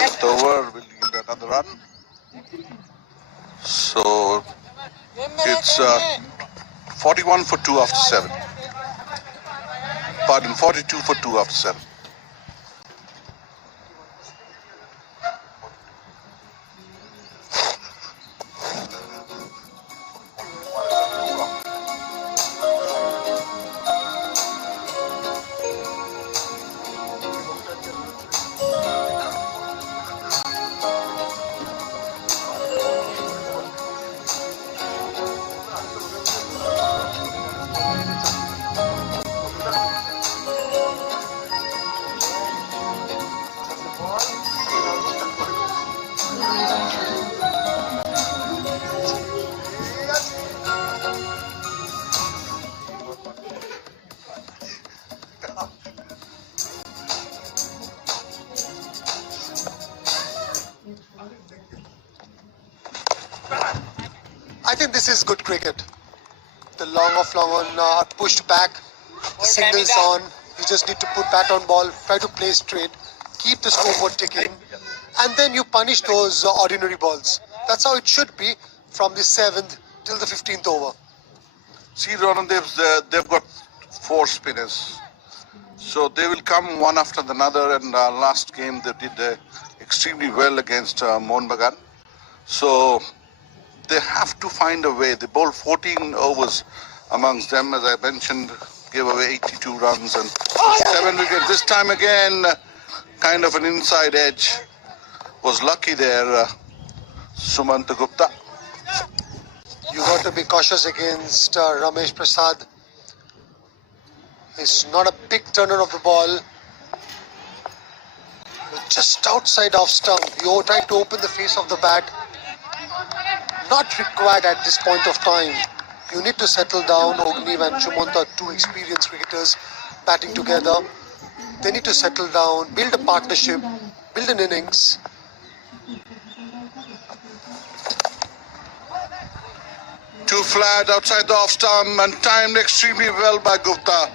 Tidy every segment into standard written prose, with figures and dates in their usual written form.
Fifth over will yield another run. So it's 41 for 2 after 7. Pardon, 42 for 2 after 7. I think this is good cricket. The long on are pushed back, singles on. You just need to put bat on ball, try to play straight, keep the scoreboard ticking, and then you punish those ordinary balls. That's how it should be from the 7th till the 15th over. See, Ronan, they've got 4 spinners. So they will come one after another, and last game they did extremely well against Mohun Bagan. So they have to find a way. They bowled 14 overs amongst them, as I mentioned, gave away 82 runs and 7 wickets. This time again, kind of an inside edge. Was lucky there, Sumant Gupta. You got to be cautious against Ramesh Prasad. He's not a big turner of the ball. Just outside off stump. You try to open the face of the bat. Not required at this point of time. You need to settle down. Ogniv and Shumanta are 2 experienced cricketers batting together. They need to settle down, build a partnership, build an innings. Two flat outside the off stump and timed extremely well by Gupta.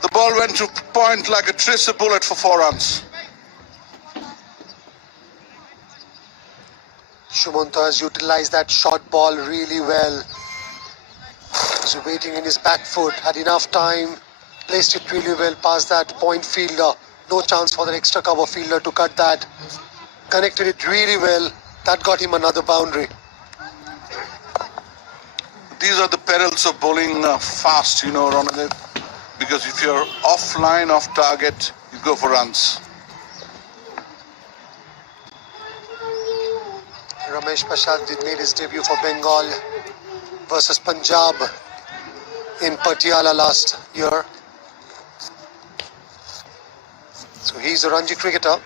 The ball went to point like a tracer bullet for 4 runs. Shumanta has utilized that short ball really well. He's waiting in his back foot, had enough time, placed it really well past that point fielder. No chance for the extra cover fielder to cut that. Connected it really well. That got him another boundary. These are the perils of bowling fast, you know, Ronald. Because if you're offline, off target, you go for runs. Ramesh Prasad did made his debut for Bengal versus Punjab in Patiala last year. So he's a Ranji cricketer.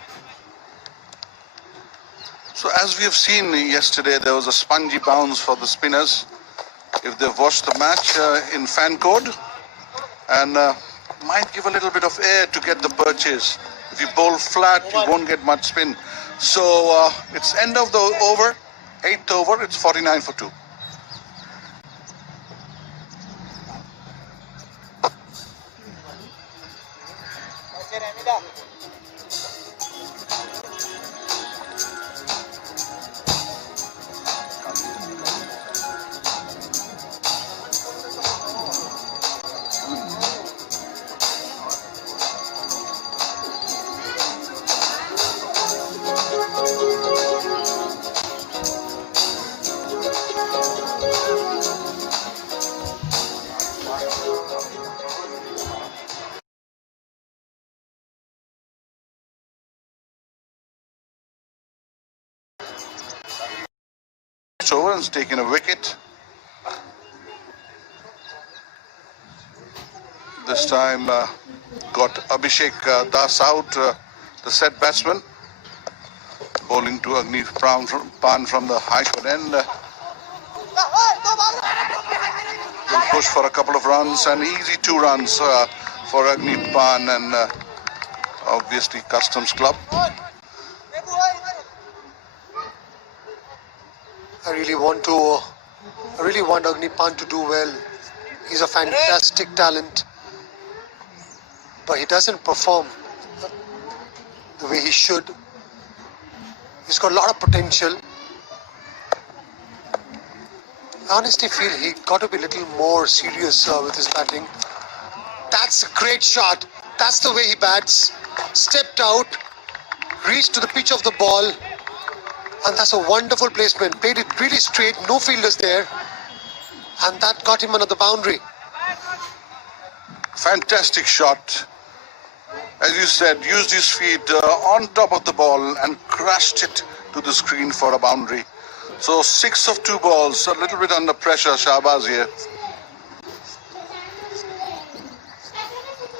So as we have seen yesterday, there was a spongy bounce for the spinners. If they've watched the match in fan code, and might give a little bit of air to get the purchase. If you bowl flat, you won't get much spin. So it's end of the over, 8th over, it's 49 for 2. Over and taken a wicket. This time got Abhishek Das out, the set batsman, bowling to Agni Pan from the high court end. Will push for a couple of runs, and easy 2 runs for Agni Pan and obviously Customs Club. I really want Agni Pan to do well. He's a fantastic talent, but he doesn't perform the way he should. He's got a lot of potential. I honestly feel he got to be a little more serious with his batting. That's a great shot. That's the way he bats. Stepped out, reached to the pitch of the ball, and that's a wonderful placement. Played it really straight, no fielders there, and that got him another boundary. Fantastic shot. As you said, used his feet on top of the ball and crashed it to the screen for a boundary. So 6 of 2 balls, a little bit under pressure, Shahbaz here.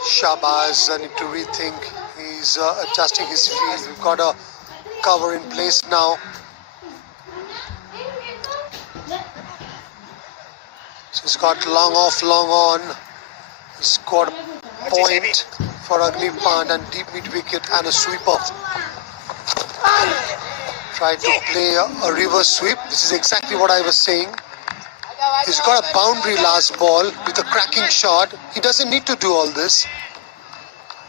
Shahbaz, I need to rethink. He's adjusting his feet. We've got a cover in place now. So he's got long off, long on. He's got a point for Agni Pand and deep mid wicket and a sweeper. Tried to play a reverse sweep. This is exactly what I was saying. He's got a boundary last ball with a cracking shot. He doesn't need to do all this.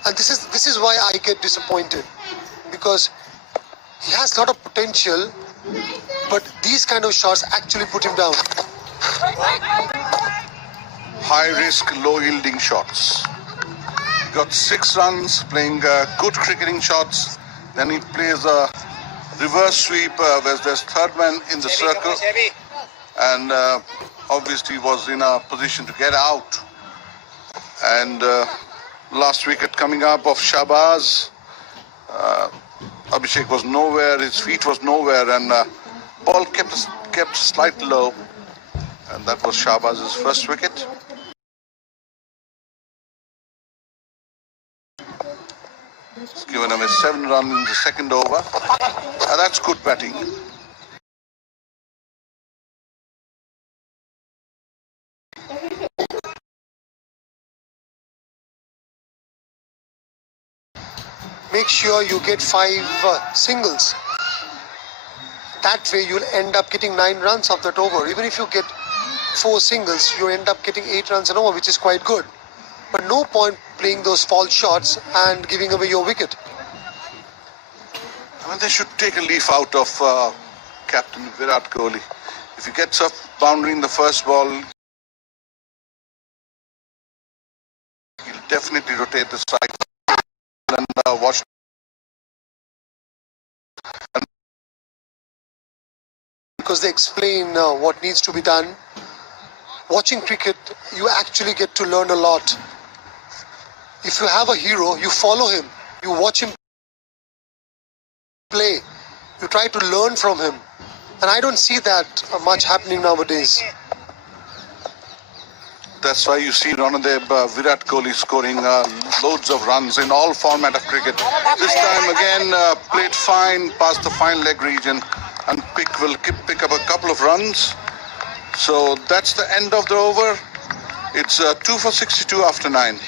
And this is why I get disappointed. Because he has a lot of potential, but these kind of shots actually put him down. High risk, low yielding shots. He got 6 runs playing good cricketing shots. Then he plays a reverse sweep where there's third man in the circle. And obviously was in a position to get out. And last wicket coming up of Shahbaz. Abhishek was nowhere, his feet was nowhere, and ball kept slightly low. And that was Shahbaz's first wicket. He's given him a 7 run in the second over. And that's good batting. Make sure you get 5 singles. That way you'll end up getting 9 runs off that over. Even if you get 4 singles, you end up getting 8 runs an over, which is quite good. But no point playing those false shots and giving away your wicket. I mean, they should take a leaf out of Captain Virat Kohli. If he gets a boundary in the first ball, he'll definitely rotate the side and watch. Because they explain what needs to be done. Watching cricket, you actually get to learn a lot. If you have a hero, you follow him. You watch him play. You try to learn from him. And I don't see that much happening nowadays. That's why you see Ranadeb, Virat Kohli scoring loads of runs in all format of cricket. This time again played fine past the fine leg region and pick up a couple of runs. So that's the end of the over. It's 2 for 62 after 9.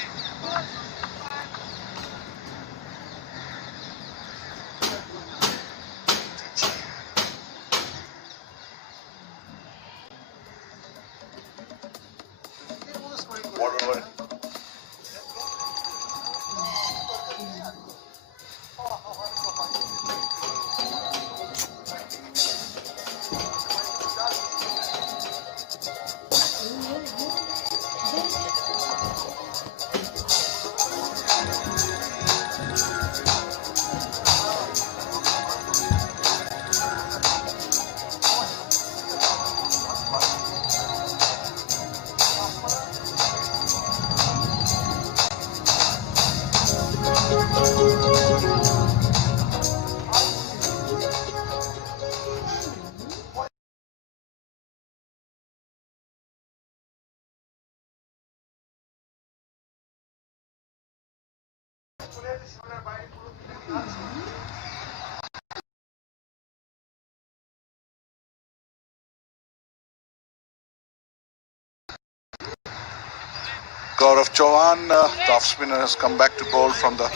Gaurav Chauhan, the off spinner, has come back to bowl from the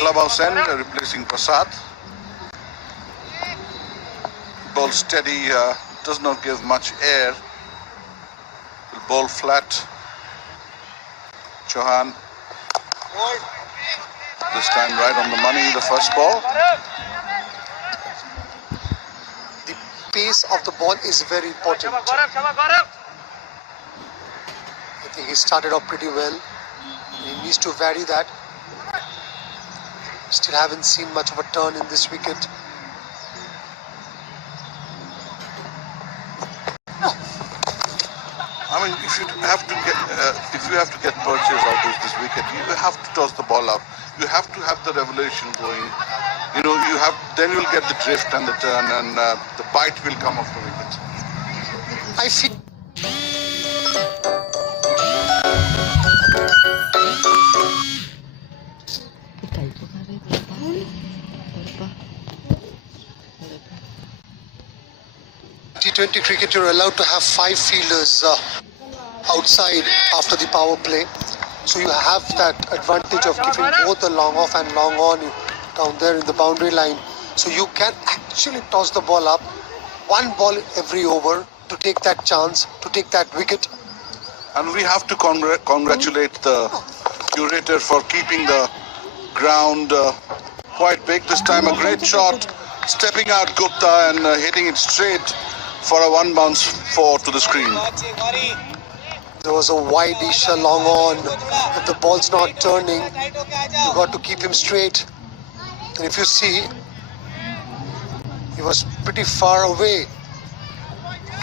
clubhouse end, replacing Prasad. Bowl steady, does not give much air. Will bowl flat. Chauhan, this time right on the money, the first ball. pace of the ball is very important. I think he started off pretty well. He needs to vary that. Still haven't seen much of a turn in this wicket. I mean, if you have to get purchase out of this wicket, you have to toss the ball up. You have to have the revolution going. You know, then you'll get the drift and the turn, and the bite will come off the wicket. I feel T20 cricket, you're allowed to have 5 fielders outside after the power play. So you have that advantage of giving both the long off and long on down there in the boundary line. So you can actually toss the ball up, one ball every over to take that chance, to take that wicket. And we have to congratulate the curator for keeping the ground quite big this time. A great shot, stepping out Gupta and hitting it straight for a 1 bounce 4 to the screen. There was a wideish long on. If the ball's not turning, you got to keep him straight. And if you see, he was pretty far away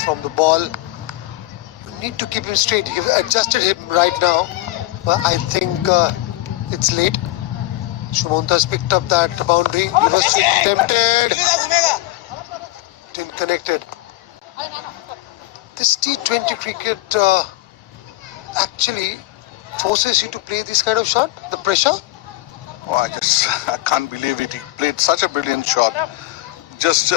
from the ball. You need to keep him straight. You've adjusted him right now, but I think it's late. Shumanta's picked up that boundary. He was tempted. Didn't connect it. This T20 cricket actually forces you to play this kind of shot, the pressure. Oh, I can't believe it. He played such a brilliant shot. Just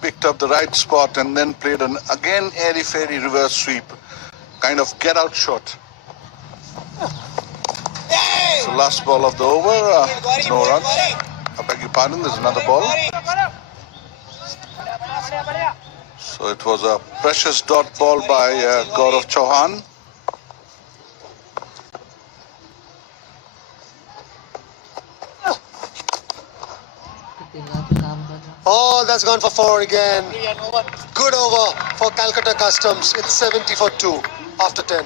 picked up the right spot and then played an again airy-fairy reverse sweep. Kind of get-out shot. So last ball of the over, no runs. I beg your pardon, there's another ball. So it was a precious dot ball by Gaurav Chauhan. Oh, that's gone for 4 again. Good over for Calcutta Customs. It's 70 for 2 after 10.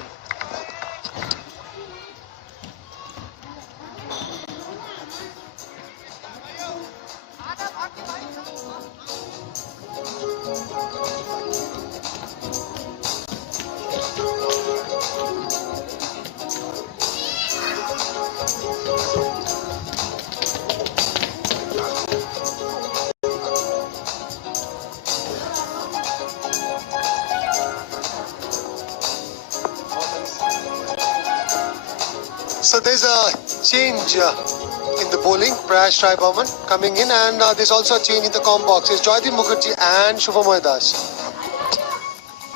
So there's a change in the bowling. Prayash Rai Burman coming in, and there's also a change in the com box. It's Joydeep Mukherjee and Shubham Das.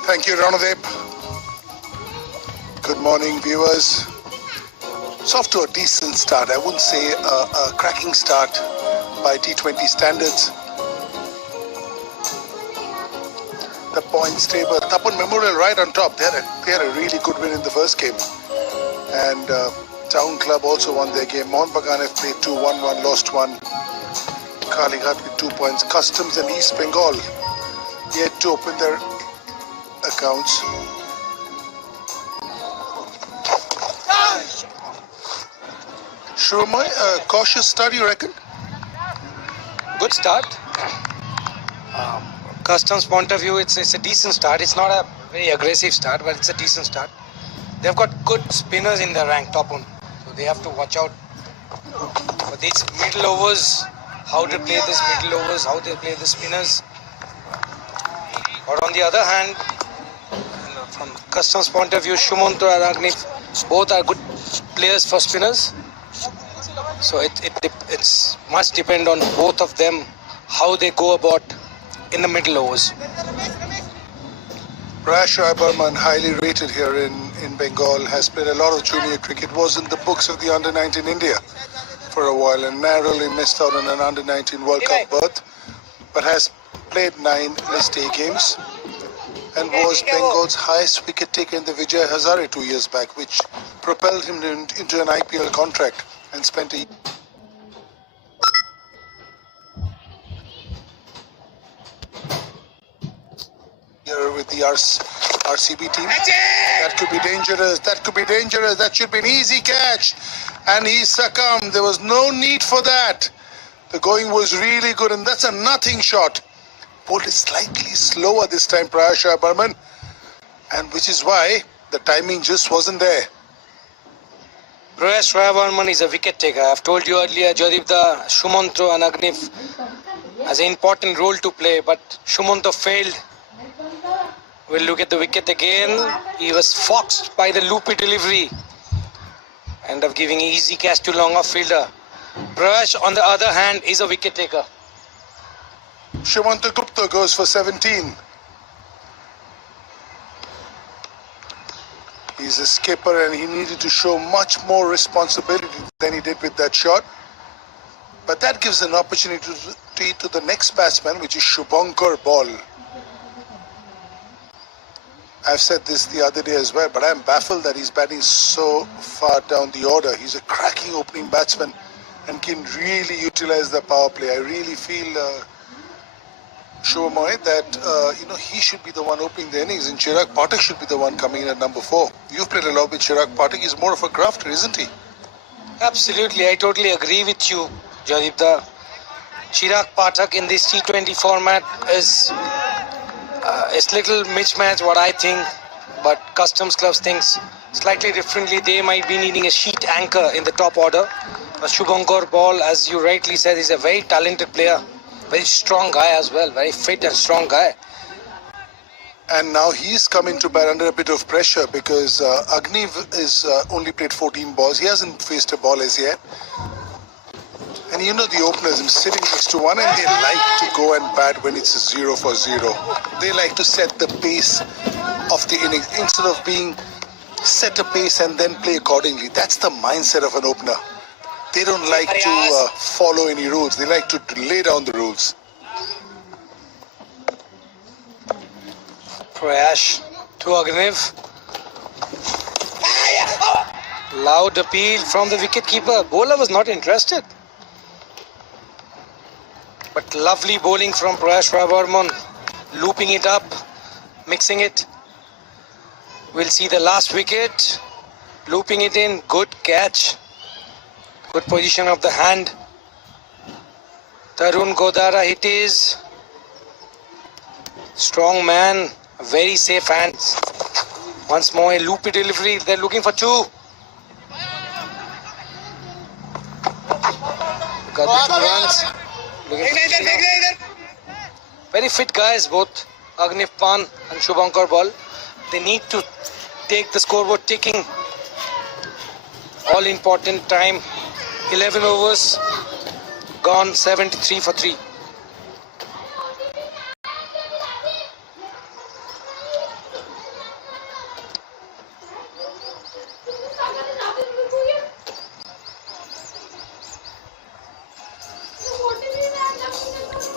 Thank you, Ranadeep. Good morning, viewers. It's off to a decent start. I wouldn't say a cracking start by T20 standards. The points table, Tapan Memorial right on top. They had a really good win in the first game. And Town Club also won their game. Mohun Bagan have played 2-1-1, lost 1. Kalighat with 2 points. Customs and East Bengal yet to open their accounts. Shurmai, cautious start, you reckon? Good start. Customs point of view, it's a decent start. It's not a very aggressive start, but it's a decent start. They've got good spinners in their rank, top one. So they have to watch out for these middle overs, how to play these middle overs, how they play the spinners. But on the other hand, from Customs point of view, Shumanto and Agni, both are good players for spinners. So it's must depend on both of them, how they go about in the middle overs. Prayash Rai Burman, highly rated here in Bengal, has played a lot of junior cricket, was in the books of the under-19 India for a while and narrowly missed out on an under-19 World Cup berth, but has played 9 List A games and was Bengal's highest wicket taker in the Vijay Hazare 2 years back, which propelled him into an IPL contract and spent a the RCB team. That could be dangerous. That could be dangerous. That should be an easy catch. And he succumbed. There was no need for that. The going was really good, and that's a nothing shot. Bowled is slightly slower this time, Prayasha Barman, and which is why the timing just wasn't there. Prayash Ravarman is a wicket taker. I've told you earlier, Jadipda, Shumantro and Agniv has an important role to play, but Shumantro failed. We'll look at the wicket again. He was foxed by the loopy delivery. End up giving easy catch to long off fielder. Prayash, on the other hand, is a wicket taker. Shumantro Gupta goes for 17. He's a skipper and he needed to show much more responsibility than he did with that shot. But that gives an opportunity to the next batsman, which is Shubhankar Ball. I've said this the other day as well, but I'm baffled that he's batting so far down the order. He's a cracking opening batsman and can really utilize the power play. I really feel, Shubhamoy, that he should be the one opening the innings and Chirag Pathak should be the one coming in at number 4. You've played a lot with Chirag Pathak. He's more of a grafter, isn't he? Absolutely, I totally agree with you, Jadipda. Chirag Pathak in this T20 format is it's little mismatch what I think, but Customs Clubs thinks slightly differently. They might be needing a sheet anchor in the top order. Shubhankar Ball, as you rightly said, is a very talented player, very strong guy as well, very fit and strong guy. And now he's come into bat under a bit of pressure because Agniv is only played 14 balls. He hasn't faced a ball as yet. And you know the openers, I'm sitting next to one and they like to go and bat when it's 0 for 0. They like to set the pace of the innings instead of being set a pace and then play accordingly. That's the mindset of an opener. They don't like to follow any rules. They like to lay down the rules. Prayash to Agniv. Loud appeal from the wicketkeeper. Bowler was not interested. But lovely bowling from Prayash Ravarman. Looping it up, mixing it. We'll see the last wicket. Looping it in. Good catch. Good position of the hand. Tarun Godara it is. Strong man. Very safe hands. Once more a loopy delivery. They're looking for 2. Got the 2 runs. Very fit guys, both Agniv Pan and Shubhankar Ball. They need to take the scoreboard ticking. All important time. 11 overs gone, 73 for 3.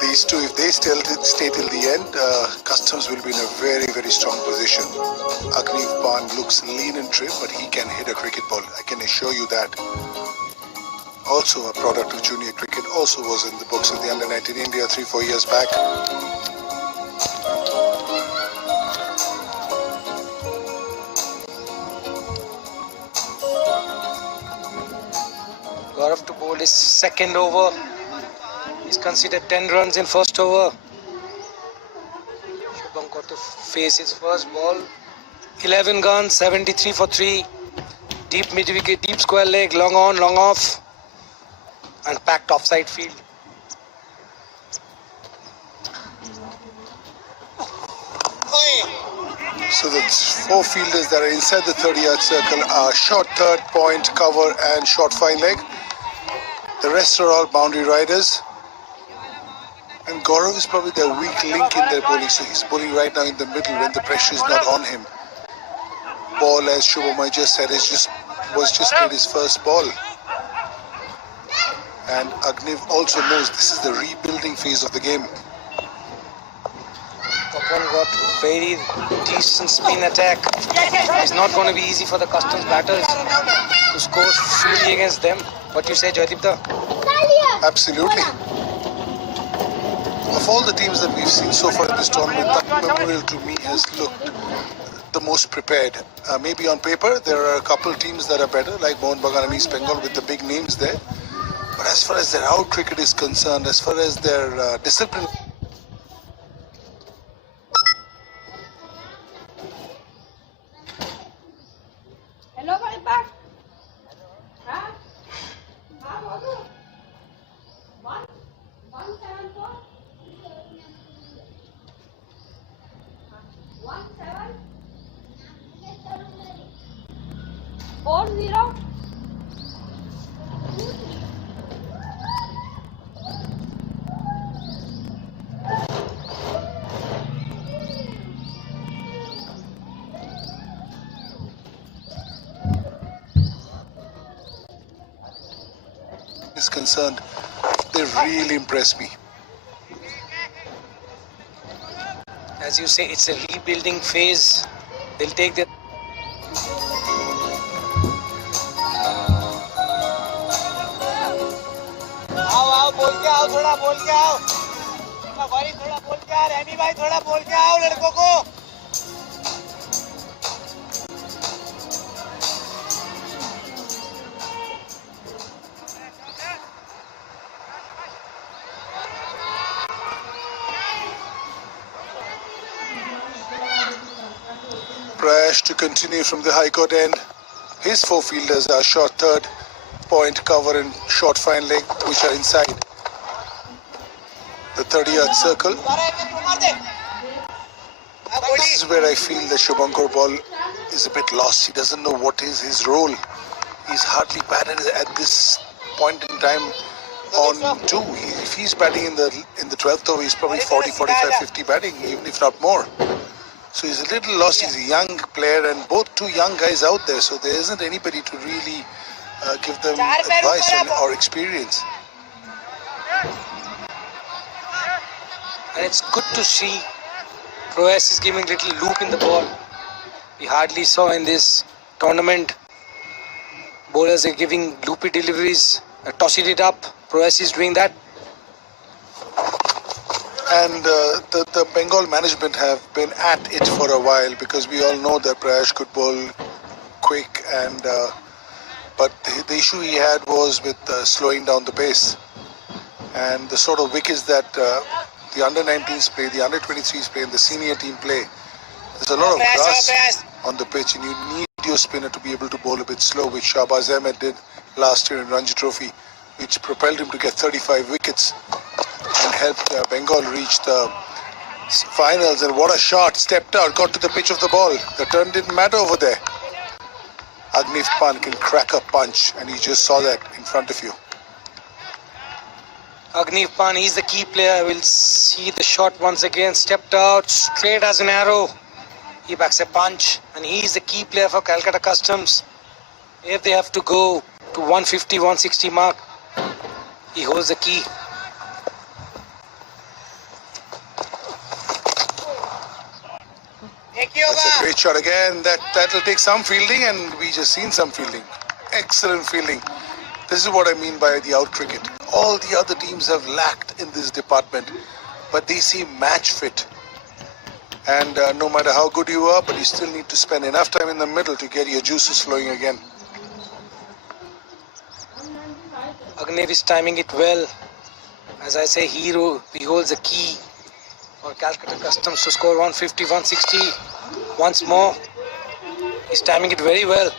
These two, if they still stay till the end, Customs will be in a very, very strong position. Agniv Pan looks lean and trim, but he can hit a cricket ball. I can assure you that. Also a product of junior cricket, also was in the books of the under-19 India 3-4 years back. Gaurav to bowl his second over. He's considered 10 runs in first over. Shubhankar to face his first ball. 11 guns, 73 for 3. Deep mid wicket, deep square leg, long on, long off. And packed offside field. So the 4 fielders that are inside the 30-yard circle are short third, point, cover and short fine leg. The rest are all boundary riders. And Gaurav is probably the weak link in their bowling, so he's bowling right now in the middle when the pressure is not on him. Ball, as Shubhamai just said, was just played his first ball. And Agniv also knows this is the rebuilding phase of the game. Papan got very decent spin attack. It's not going to be easy for the Customs batters to score fully against them. What you say, Jadipda? Absolutely. Of all the teams that we've seen so far in this tournament, that Memorial to me has looked the most prepared. Maybe on paper there are a couple teams that are better, like Mohun Bagan and East Bengal with the big names there. But as far as their out cricket is concerned, as far as their discipline, Hello, bhai back. Huh? Huh, Babu? 174? 17? 40? is concerned, they really impress me. As you say, it's a rebuilding phase. They'll take their आओ बोल के आओ थोड़ा बोल के आओ भाई थोड़ा बोल के आ रहमी भाई थोड़ा बोल के आओ लड़कों को Prash to continue from the high court end. His four fielders are short third, point, cover and short fine leg, which are inside the 30-yard circle. This is where I feel that Shubhankar Ball is a bit lost. He doesn't know what is his role. He's hardly batted at this point in time on two. If he's batting in the 12th over, he's probably 40, 45, 50 batting, even if not more. So he's a little lost. He's a young player and both two young guys out there. So there isn't anybody to really give them advice or experience. And it's good to see Proas is giving little loop in the ball. We hardly saw in this tournament. Bowlers are giving loopy deliveries, tossing it up. Proas is doing that. And the Bengal management have been at it for a while because we all know that Prayash could bowl quick and but the issue he had was with slowing down the pace and the sort of wickets that the under-19s play, the under-23s play and the senior team play. There's a lot of grass on the pitch and you need your spinner to be able to bowl a bit slow, which Shahbaz Ahmed did last year in Ranji Trophy, which propelled him to get 35 wickets and helped Bengal reach the finals. And what a shot, stepped out, got to the pitch of the ball. The turn didn't matter over there. Agniv Pan can crack a punch and you just saw that in front of you. Agniv Pan, he's the key player. We'll see the shot once again. Stepped out, straight as an arrow. He backs a punch and he's the key player for Calcutta Customs. If they have to go to 150, 160 mark, he holds the key. That's a great shot again. That'll take some fielding and we just seen some fielding. Excellent fielding. This is what I mean by the out cricket. All the other teams have lacked in this department, but they seem match fit. And no matter how good you are, but you still need to spend enough time in the middle to get your juices flowing again. Agnev is timing it well. As I say, he holds the key for Calcutta Customs to score 150, 160 once more. He's timing it very well.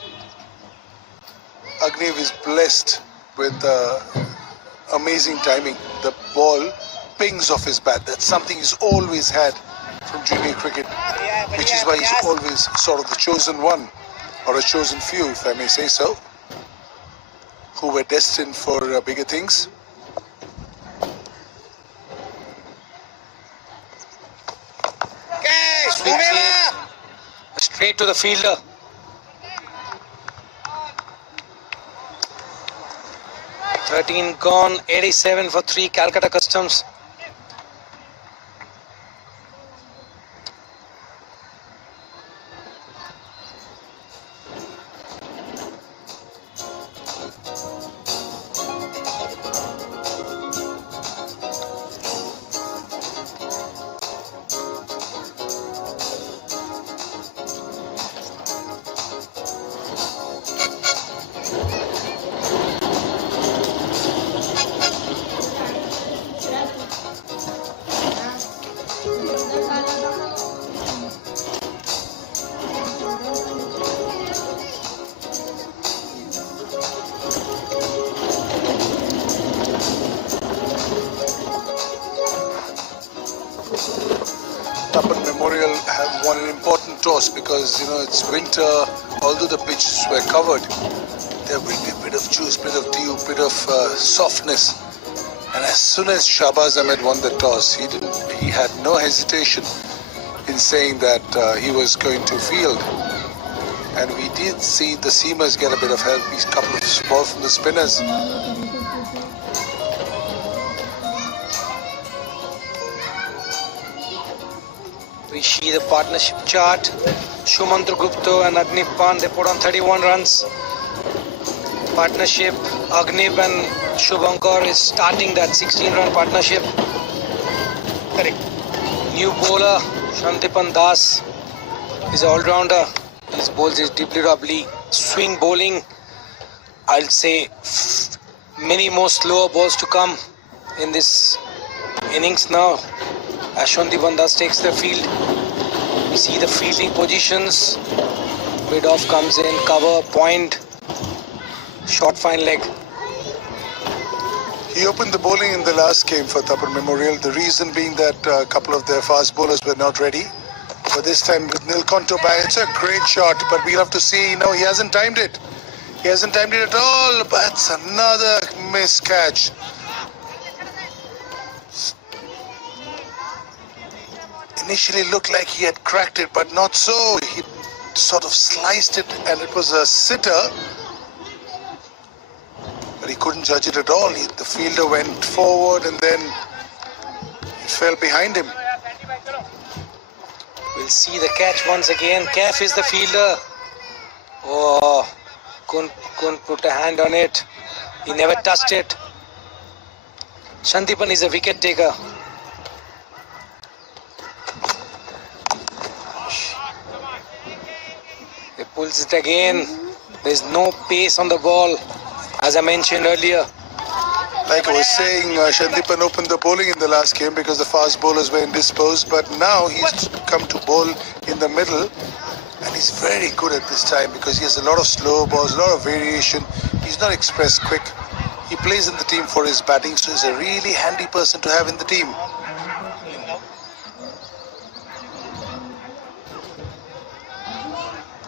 Agnev is blessed with amazing timing. The ball pings off his bat. That's something he's always had from junior cricket, which is why he's always sort of the chosen one, or a chosen few, if I may say so, who were destined for bigger things. Straight to the fielder. $13 gone, 87 for 3 Calcutta Customs. Tapan Memorial have won an important toss because, you know, it's winter. Although the pitches were covered, there will be a bit of juice, bit of dew, bit of softness. And as soon as Shahbaz Ahmed won the toss, he had no hesitation in saying that he was going to field. And we did see the seamers get a bit of help. These couple of balls from the spinners. We see the partnership chart. Shumantra Gupta and Agnib Pan, they put on 31 runs. Partnership, Agnib and Shubhankar is starting that 16-run partnership. Correct. New bowler, Shantipan Das, is an all-rounder. His bowls is dibbly-dobbly. Swing bowling, I'll say many more slower balls to come in this innings now. As Shantipan Das takes the field, we see the fielding positions. Mid-off comes in, cover, point, short fine leg. He opened the bowling in the last game for Tapan Memorial. The reason being that a couple of their fast bowlers were not ready. But this time with Nilkonto back, it's a great shot. But we'll have to see. No, he hasn't timed it. He hasn't timed it at all. But it's another missed catch. Initially looked like he had cracked it, but not so. He sort of sliced it and it was a sitter. But he couldn't judge it at all. The fielder went forward and then it fell behind him. We'll see the catch once again. Kaif is the fielder. Oh, couldn't put a hand on it. He never touched it. Shantipan is a wicket taker. He pulls it again. There's no pace on the ball, as I mentioned earlier. Like I was saying, Shantipan opened the bowling in the last game because the fast bowlers were indisposed. But now he's come to bowl in the middle. And he's very good at this time because he has a lot of slow balls, a lot of variation. He's not express quick. He plays in the team for his batting, so he's a really handy person to have in the team.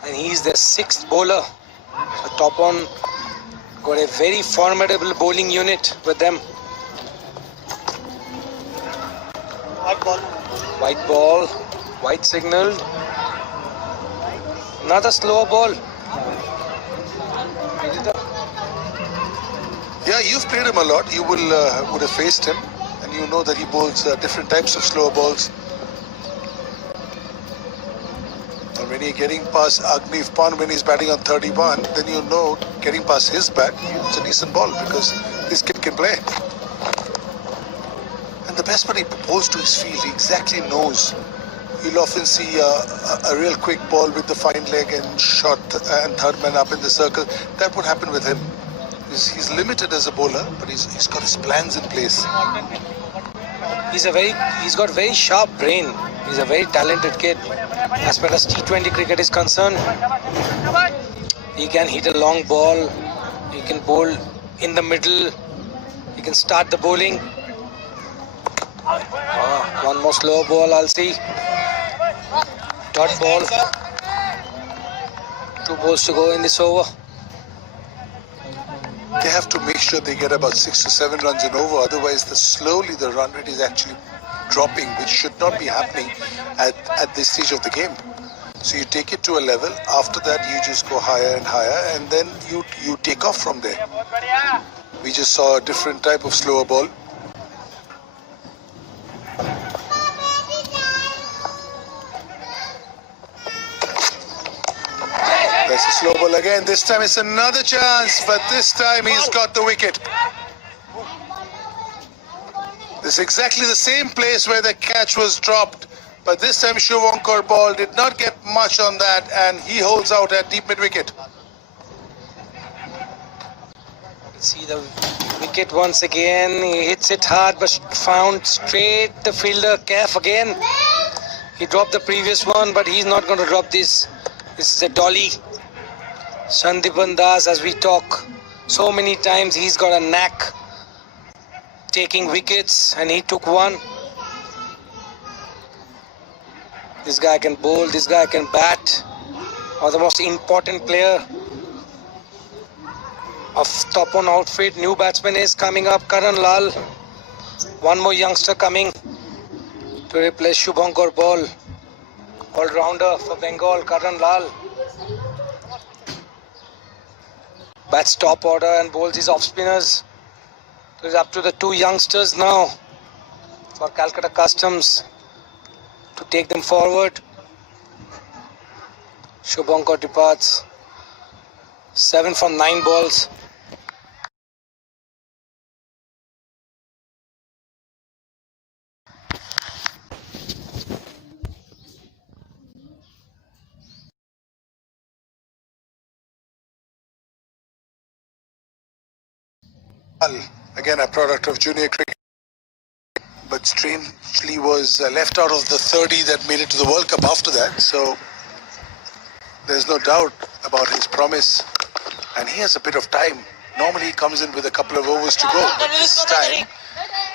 And he's the sixth bowler. So top on got a very formidable bowling unit with them. White ball, white signaled. Another slower ball. Yeah, you've played him a lot. You would have faced him, and you know that he bowls different types of slower balls. And when you're getting past Agnif Pan when he's batting on 31, then you know getting past his bat, it's a decent ball because this kid can play. And the best part, he bowls to his field. He exactly knows. You'll often see a real quick ball with the fine leg and shot and third man up in the circle. That would happen with him. He's limited as a bowler, but he's got his plans in place. He's got very sharp brain. He's a very talented kid. As far as T20 cricket is concerned, he can hit a long ball. He can bowl in the middle. He can start the bowling. One more slow ball, I'll see. Dot ball. 2 balls to go in this over. They have to make sure they get about 6 to 7 runs in over. Otherwise, slowly the run rate is actually dropping, which should not be happening at this stage of the game. So you take it to a level. After that, you just go higher and higher, and then you take off from there. We just saw a different type of slower ball. That's a slow ball again. This time it's another chance, but this time he's got the wicket. This is exactly the same place where the catch was dropped, but this time Shubhankar ball did not get much on that, and he holds out at deep mid wicket. See the wicket wicket once again. He hits it hard but found straight the fielder. Kef again. He dropped the previous one, but he's not going to drop this. This is a dolly. Sandipan Das, as we talk so many times, he's got a knack taking wickets, and he took one. This guy can bowl, this guy can bat. Or the most important player of top on outfit. New batsman is coming up, Karan Lal. One more youngster coming to replace Shubhankar Ball. All-rounder for Bengal, Karan Lal. Bats top order and bowls his off-spinners. So it's up to the two youngsters now for Calcutta Customs to take them forward. Shubhankar departs 7 from 9 balls. Again, a product of junior cricket, but strangely was left out of the 30 that made it to the World Cup after that. So there's no doubt about his promise, and he has a bit of time. Normally he comes in with a couple of overs to go, but this time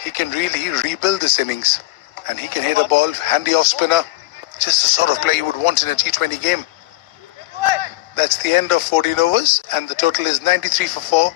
he can really rebuild this innings, and he can hit a ball, handy off spinner, just the sort of play you would want in a T20 game. That's the end of 14 overs, and the total is 93 for 4.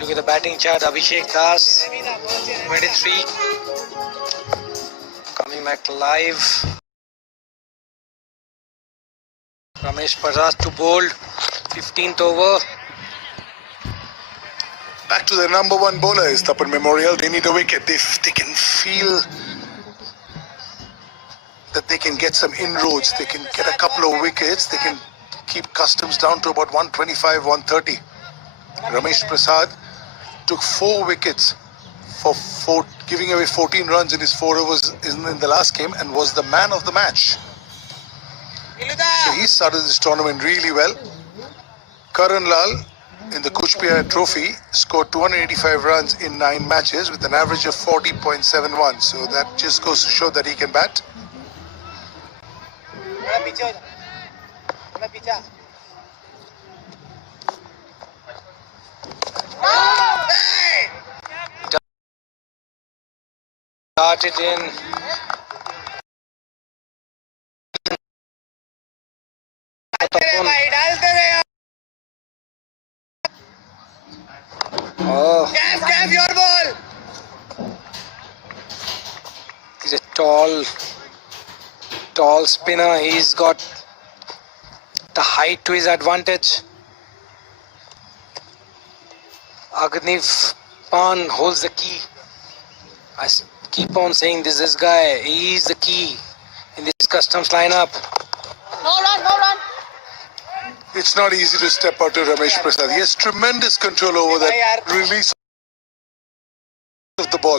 Look at the batting chart. Abhishek Das, 23. Coming back live. Ramesh Parras to bowl, 15th over. Back to the number one bowler is Tapan Memorial. They need a wicket. If they can feel that they can get some inroads, they can get a couple of wickets, they can keep Customs down to about 125, 130. Ramesh Prasad took 4 wickets for giving away 14 runs in his 4 overs in the last game, and was the man of the match. So he started this tournament really well. Karan Lal in the Kuchbehar Trophy scored 285 runs in 9 matches with an average of 40.71. So that just goes to show that he can bat. Started in. Oh. Your ball. He's a tall spinner. He's got the height to his advantage. Agniv Pan holds the key. I keep on saying this guy, he's the key in this Customs lineup. No run. It's not easy to step out to Ramesh Prasad. He has tremendous control over that release of the ball.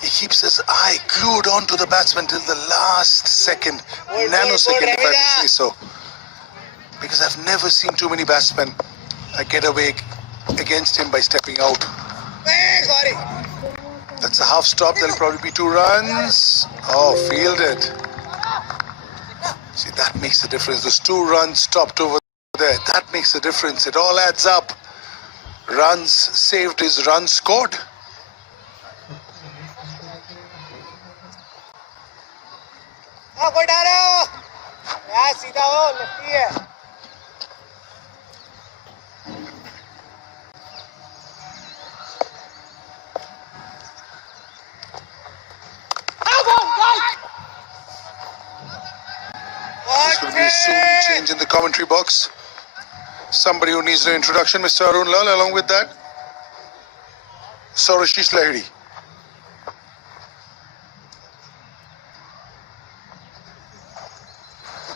He keeps his eye glued onto the batsman till the last second, nanosecond if I may say so. Because I've never seen too many batsmen get away against him by stepping out. That's a half stop. There'll probably be 2 runs. Oh, fielded. See, that makes the difference. Those 2 runs stopped over there. That makes the difference. It all adds up. Runs saved is runs scored. कोई डालो यार सीधा हो लपटी है will soon change in the commentary box. Somebody who needs an introduction, Mr. Arun Lal. Along with that, Saurashish Lahiri.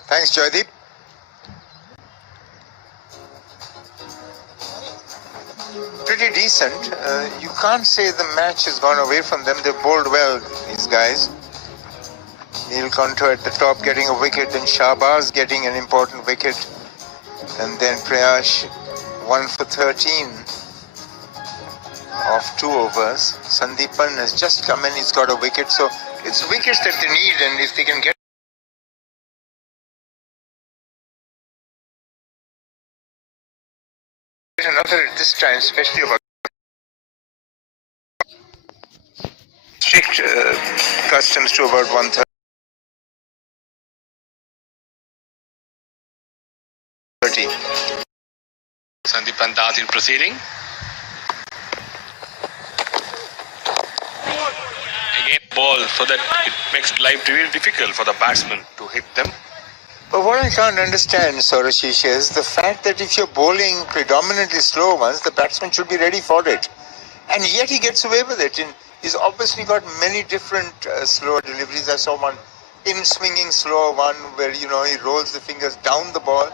Thanks, Joydeep. Pretty decent. You can't say the match has gone away from them. They've bowled well, these guys. Neelkanth at the top getting a wicket, then Shahbaz getting an important wicket, and then Prayash 1 for 13 of 2 overs. Sandeepan has just come in, he's got a wicket, so it's wickets that they need, and if they can get another at this time, especially about strict customs to about 130. Sandeepan Das in proceeding. Again ball so that it makes life really difficult for the batsman to hit them. But what I can't understand, Saurashish, is the fact that if you're bowling predominantly slow ones, the batsman should be ready for it. And yet he gets away with it. And he's obviously got many different slower deliveries. I saw one in-swinging slower one where, you know, he rolls the fingers down the ball.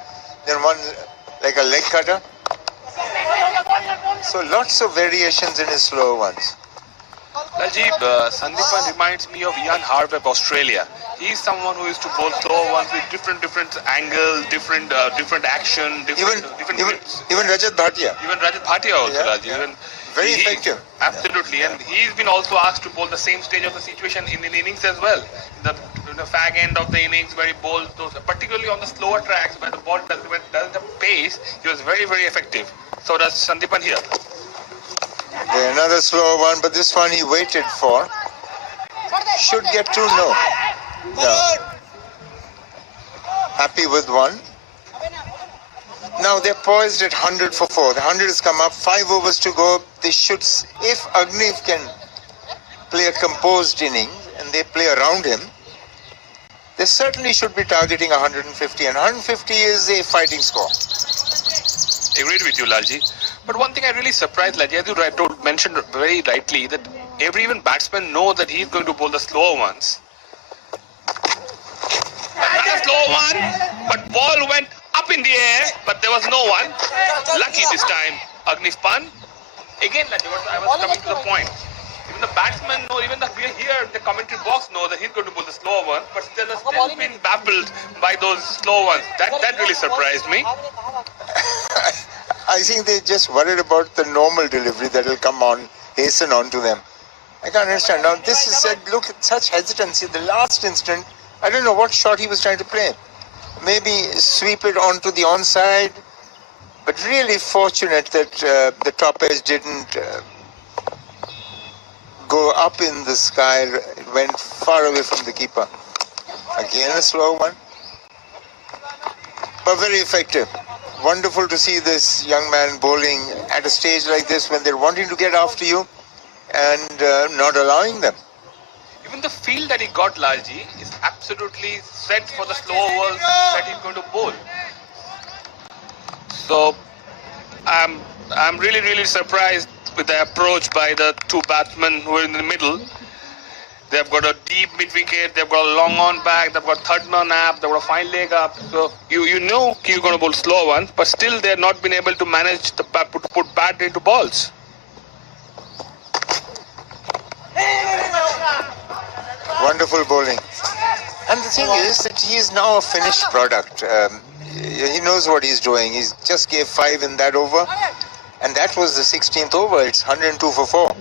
Then one like a leg cutter. So lots of variations in his slower ones. Rajiv, Sandeepan reminds me of Ian Harvey of Australia. He's someone who used to bowl slow ones with different angles, different action, different grips. Even Rajat Bhatia. Even Rajat Bhatia also, Yeah, Rajiv. yeah. And Very effective. Absolutely, and he's been also asked to bowl the same stage of the situation in innings as well. The fag end of the innings where he bowls those, particularly on the slower tracks where the ball doesn't have pace, he was very, very effective. So does Sandeepan here. Yeah, another slower one, but this one he waited for. Should get 2, no. No. Happy with 1. Now they're poised at 100 for 4. The 100 has come up, 5 overs to go. They should, if Agnew can play a composed inning and they play around him, they certainly should be targeting 150. And 150 is a fighting score. Agreed with you, Lalji. But one thing I really surprised, Lalji, as you mentioned very rightly, that even batsman know that he's going to bowl the slower ones. Another slow one, but ball went up in the air, but there was no one. Lucky this time, Agnipan. Again, Lalji, I was coming to the point. Even the batsmen know, even we here in the commentary box know that he's going to bowl the slower one, but still has still been baffled by those slow ones. That really surprised me. I think they're just worried about the normal delivery that will come on, hasten on to them. I can't understand. Now, this is said, look at such hesitancy. The last instant, I don't know what shot he was trying to play. Maybe sweep it onto the onside, but really fortunate that the top edge didn't go up in the sky. It went far away from the keeper. Again, a slow one, but very effective. Wonderful to see this young man bowling at a stage like this when they're wanting to get after you and not allowing them. Even the field that he got, Lalji, is absolutely set for the slow overs that he's going to bowl. So I'm really, really surprised with the approach by the 2 batsmen who are in the middle. They've got a deep mid-wicket, they've got a long on back, they've got third man up, they've got a fine leg up. So you know you're going to bowl slow ones, but still they're not been able to manage to put bat into balls. Wonderful bowling. And the thing is that he is now a finished product. He knows what he's doing. He just gave 5 in that over. And that was the 16th over. It's 102 for 4.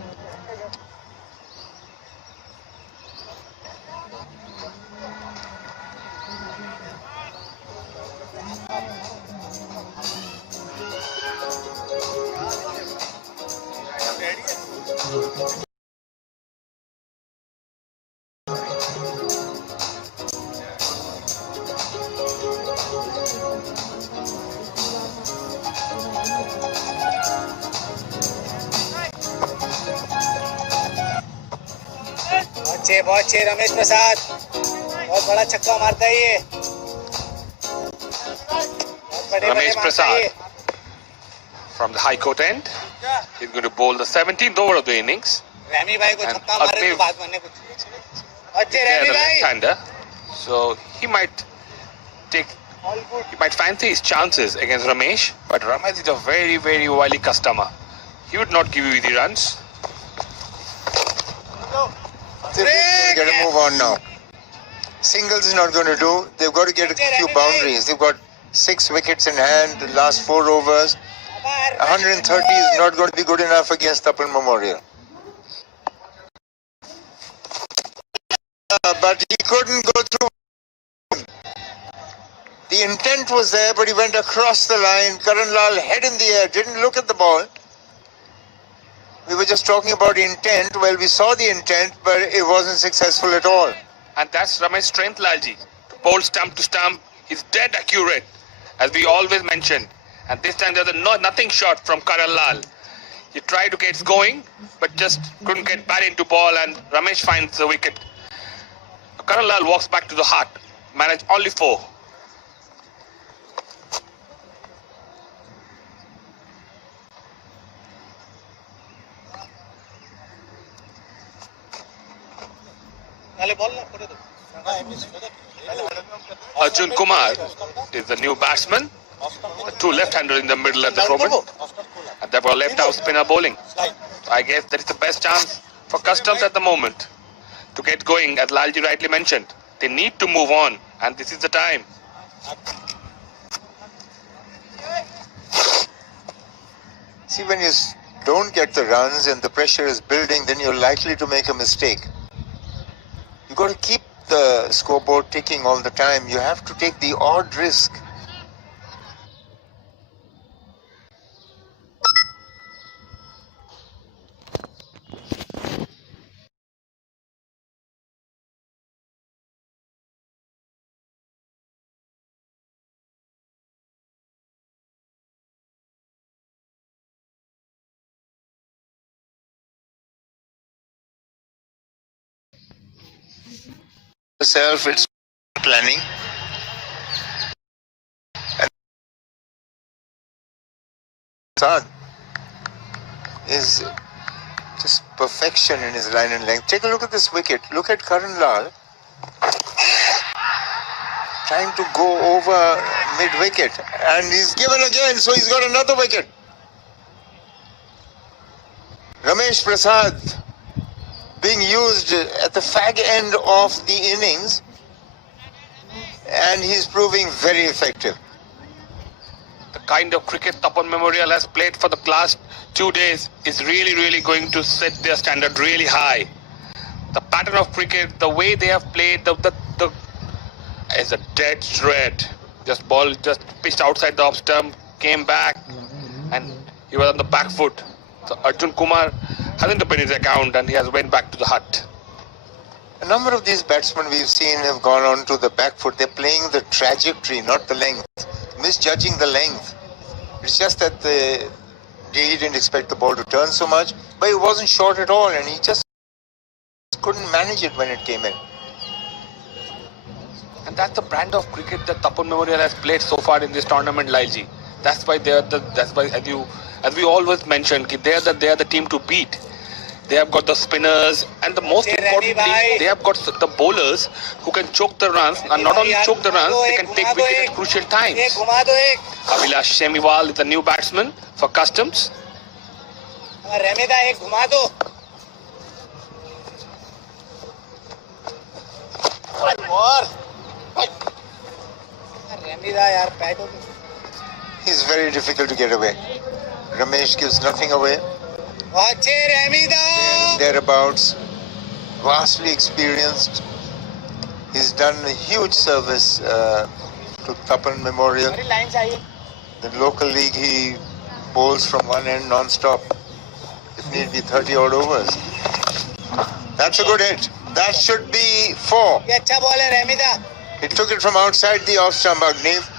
बहुत अच्छे रमेश प्रसाद बहुत बड़ा छक्का मारता है ये Ramesh Prasad from the High Court end. He's going to bowl the 17th over of the innings. रेमी भाई को And छक्का मारे तो Agnew बात बनने कुछ अच्छे there, रेमी the भाई left-hander. So he might fancy his chances against Ramesh, but Ramesh is a very, very wily customer. He would not give you easy runs. They've got to move on now. Singles is not going to do. They've got to get a few boundaries. They've got 6 wickets in hand, the last 4 overs. 130 is not going to be good enough against Tapan Memorial. But he couldn't go through. The intent was there, but he went across the line. Karan Lal head in the air, didn't look at the ball. We were just talking about intent. Well, we saw the intent, but it wasn't successful at all. And that's Ramesh's strength, Lalji. To bowl stump to stump, he's dead accurate, as we always mentioned. And this time there's nothing short from Karan Lal. He tried to get going, but just couldn't get back into ball, and Ramesh finds the wicket. Karan Lal walks back to the heart, managed only 4. Arjun Kumar is the new batsman. The 2 left-handers in the middle at the moment. And they've got left-out spinner bowling. So I guess that is the best chance for Customs at the moment to get going, as Lalji rightly mentioned. They need to move on, and this is the time. See, when you don't get the runs and the pressure is building, then you're likely to make a mistake. You've got to keep the scoreboard ticking all the time. You have to take the odd risk. Yourself, it's planning. And Prasad is just perfection in his line and length. Take a look at this wicket. Look at Karan Lal trying to go over mid-wicket, and he's given again, so he's got another wicket. Ramesh Prasad being used at the fag end of the innings, and he's proving very effective. The kind of cricket Tapan Memorial has played for the last 2 days is really, really going to set their standard really high. The pattern of cricket, the way they have played, is a dead thread. Ball just pitched outside the off stump, came back, and he was on the back foot. So Arjun Kumar hasn't opened his account, and he has went back to the hut. A number of these batsmen we've seen have gone on to the back foot. They're playing the trajectory, not the length. Misjudging the length. It's just that he didn't expect the ball to turn so much, but it wasn't short at all, and he just couldn't manage it when it came in. And that's the brand of cricket that Tapan Memorial has played so far in this tournament, Lailji. That's why as we always mention, they are the team to beat. They have got the spinners, and the most importantly, they have got the bowlers who can choke the runs, and not only choke the runs, they can take wicket at crucial times. Abhilash Shemiwal is the new batsman for Customs. He's very difficult to get away. Ramesh gives nothing away. Thereabouts, vastly experienced. He's done a huge service to Tapan Memorial. The local league, he bowls from one end non-stop. If need be 30 odd overs. That's a good hit. That should be 4. He took it from outside the off stump, Agnev.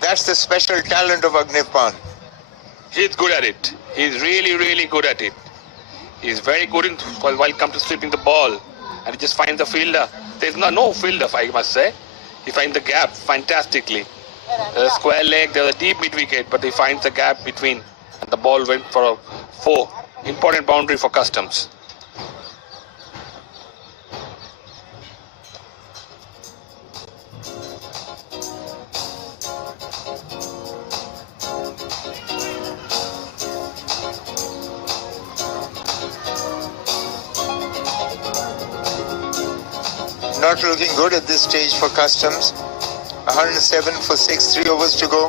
That's the special talent of Agnev Pan. He's good at it. He's really, really good at it. He's very good while come to sweeping the ball, and he just finds the fielder. There's no fielder, I must say. He finds the gap fantastically. There's a square leg, there's a deep mid wicket, but he finds the gap between, and the ball went for a 4. Important boundary for Customs. Not looking good at this stage for Customs. 107 for 6, 3 overs to go.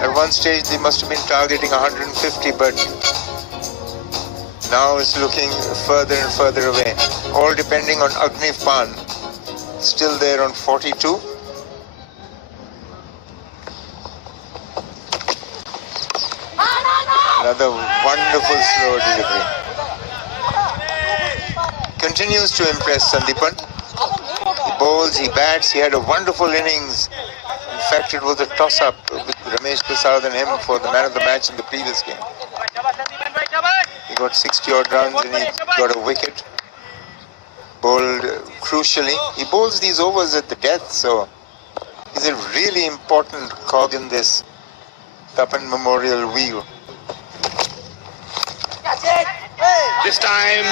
At one stage they must have been targeting 150, but now it's looking further and further away. All depending on Agnif Pan, still there on 42. Another wonderful slow delivery. Continues to impress Sandipan. He bowls, he bats, he had a wonderful innings. In fact, it was a toss-up with Ramesh Prasad and him for the man of the match in the previous game. He got 60-odd runs and he got a wicket. Bowled crucially. He bowls these overs at the death, so he's a really important cog in this Tapan Memorial wheel. This time,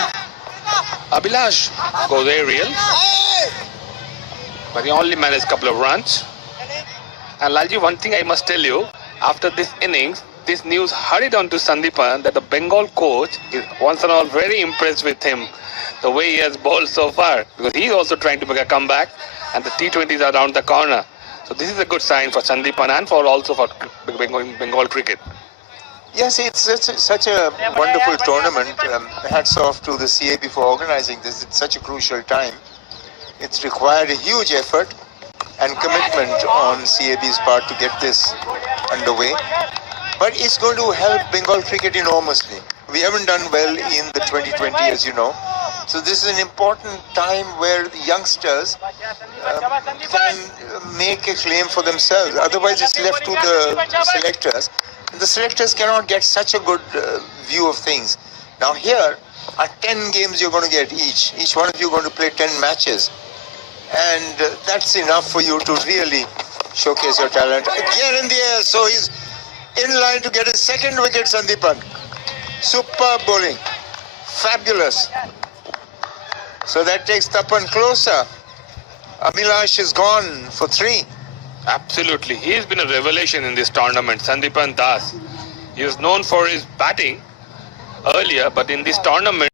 Abhilash goes aerial, but he only managed a couple of runs. And Lalji, one thing I must tell you, after this innings, this news hurried on to Sandipan that the Bengal coach is once and all very impressed with him, the way he has bowled so far, because he's also trying to make a comeback and the T20s are around the corner. So this is a good sign for Sandipan and also for Bengal cricket. Yes, it's such a wonderful tournament. Hats off to the CAB for organizing this. It's such a crucial time. It's required a huge effort and commitment on CAB's part to get this underway. But it's going to help Bengal cricket enormously. We haven't done well in the 2020, as you know. So this is an important time where the youngsters can make a claim for themselves. Otherwise, it's left to the selectors. The selectors cannot get such a good view of things. Now here are 10 games you're going to get each. Each one of you are going to play 10 matches. And that's enough for you to really showcase your talent. Again in the air, so he's in line to get his second wicket, Sandipan. Superb bowling. Fabulous. So that takes Tapan closer. Abhilash is gone for 3. Absolutely. He has been a revelation in this tournament, Sandipan Das. He was known for his batting earlier, but in this tournament,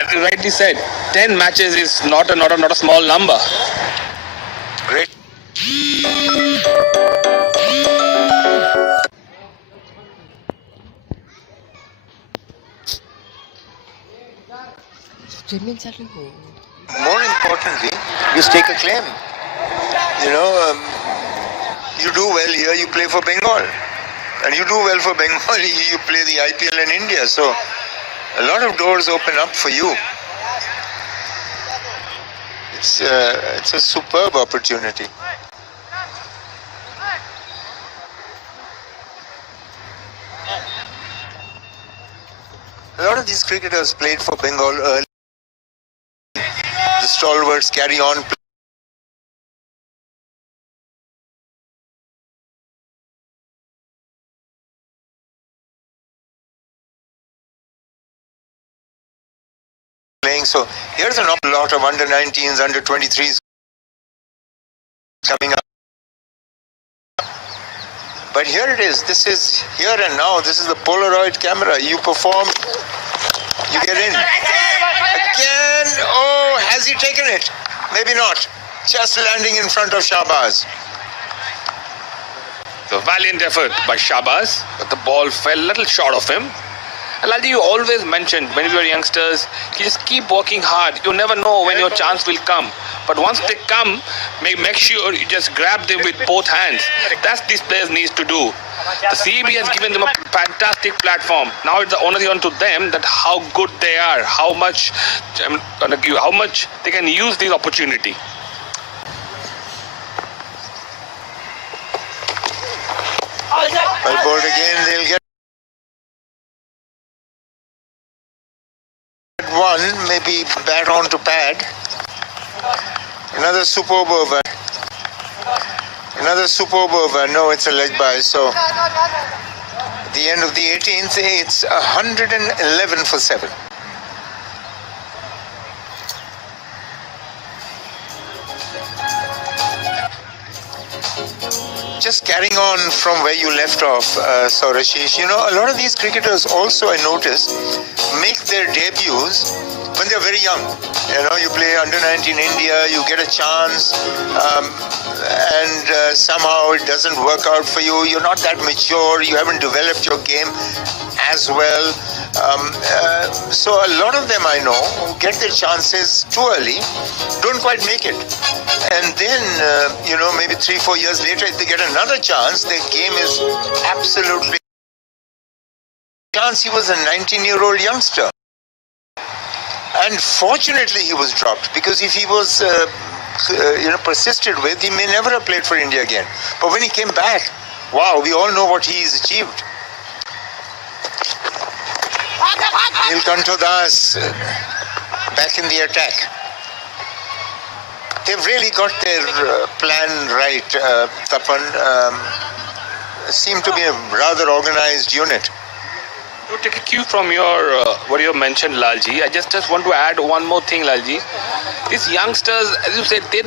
as you rightly said, 10 matches is not a small number. Great. More importantly, you stake a claim. You know, you do well here, you play for Bengal. And you do well for Bengal, you play the IPL in India. So a lot of doors open up for you. It's a superb opportunity. A lot of these cricketers played for Bengal early. The stalwarts carry on playing. So here's an awful lot of under 19s, under 23s coming up. But here it is. This is here and now. This is the Polaroid camera. You perform, you get in. Again, oh, has he taken it? Maybe not. Just landing in front of Shahbaz. The valiant effort by Shahbaz, but the ball fell a little short of him. And Lalji, you always mentioned when we were youngsters, you just keep working hard. You never know when your chance will come. But once they come, make sure you just grab them with both hands. That's these players needs to do. The CEB has given them a fantastic platform. Now it's only on to them that how good they are, how much they can use this opportunity. Well bowled again, they'll get one, maybe bat on to pad. Another superb over. Another superb over. No, it's a leg by. So at the end of the 18th, it's 111 for 7. Just carrying on from where you left off, Saurashish, a lot of these cricketers also, I notice, make their debuts when they're very young. You play under-19 India, you get a chance, and somehow it doesn't work out for you. You're not that mature, you haven't developed your game as well. So a lot of them I know who get their chances too early, don't quite make it. And then, maybe 3-4 years later, if they get another chance, their game is absolutely... Chance, he was a 19-year-old youngster. And fortunately, he was dropped, because if he was, persisted with, he may never have played for India again. But when he came back, wow, we all know what he's achieved. Nilkanto Das back in the attack. They've really got their plan right, Tapan. Seem to be a rather organized unit. To take a cue from your what you mentioned, Lalji, I just want to add one more thing, Lalji. These youngsters, as you said, they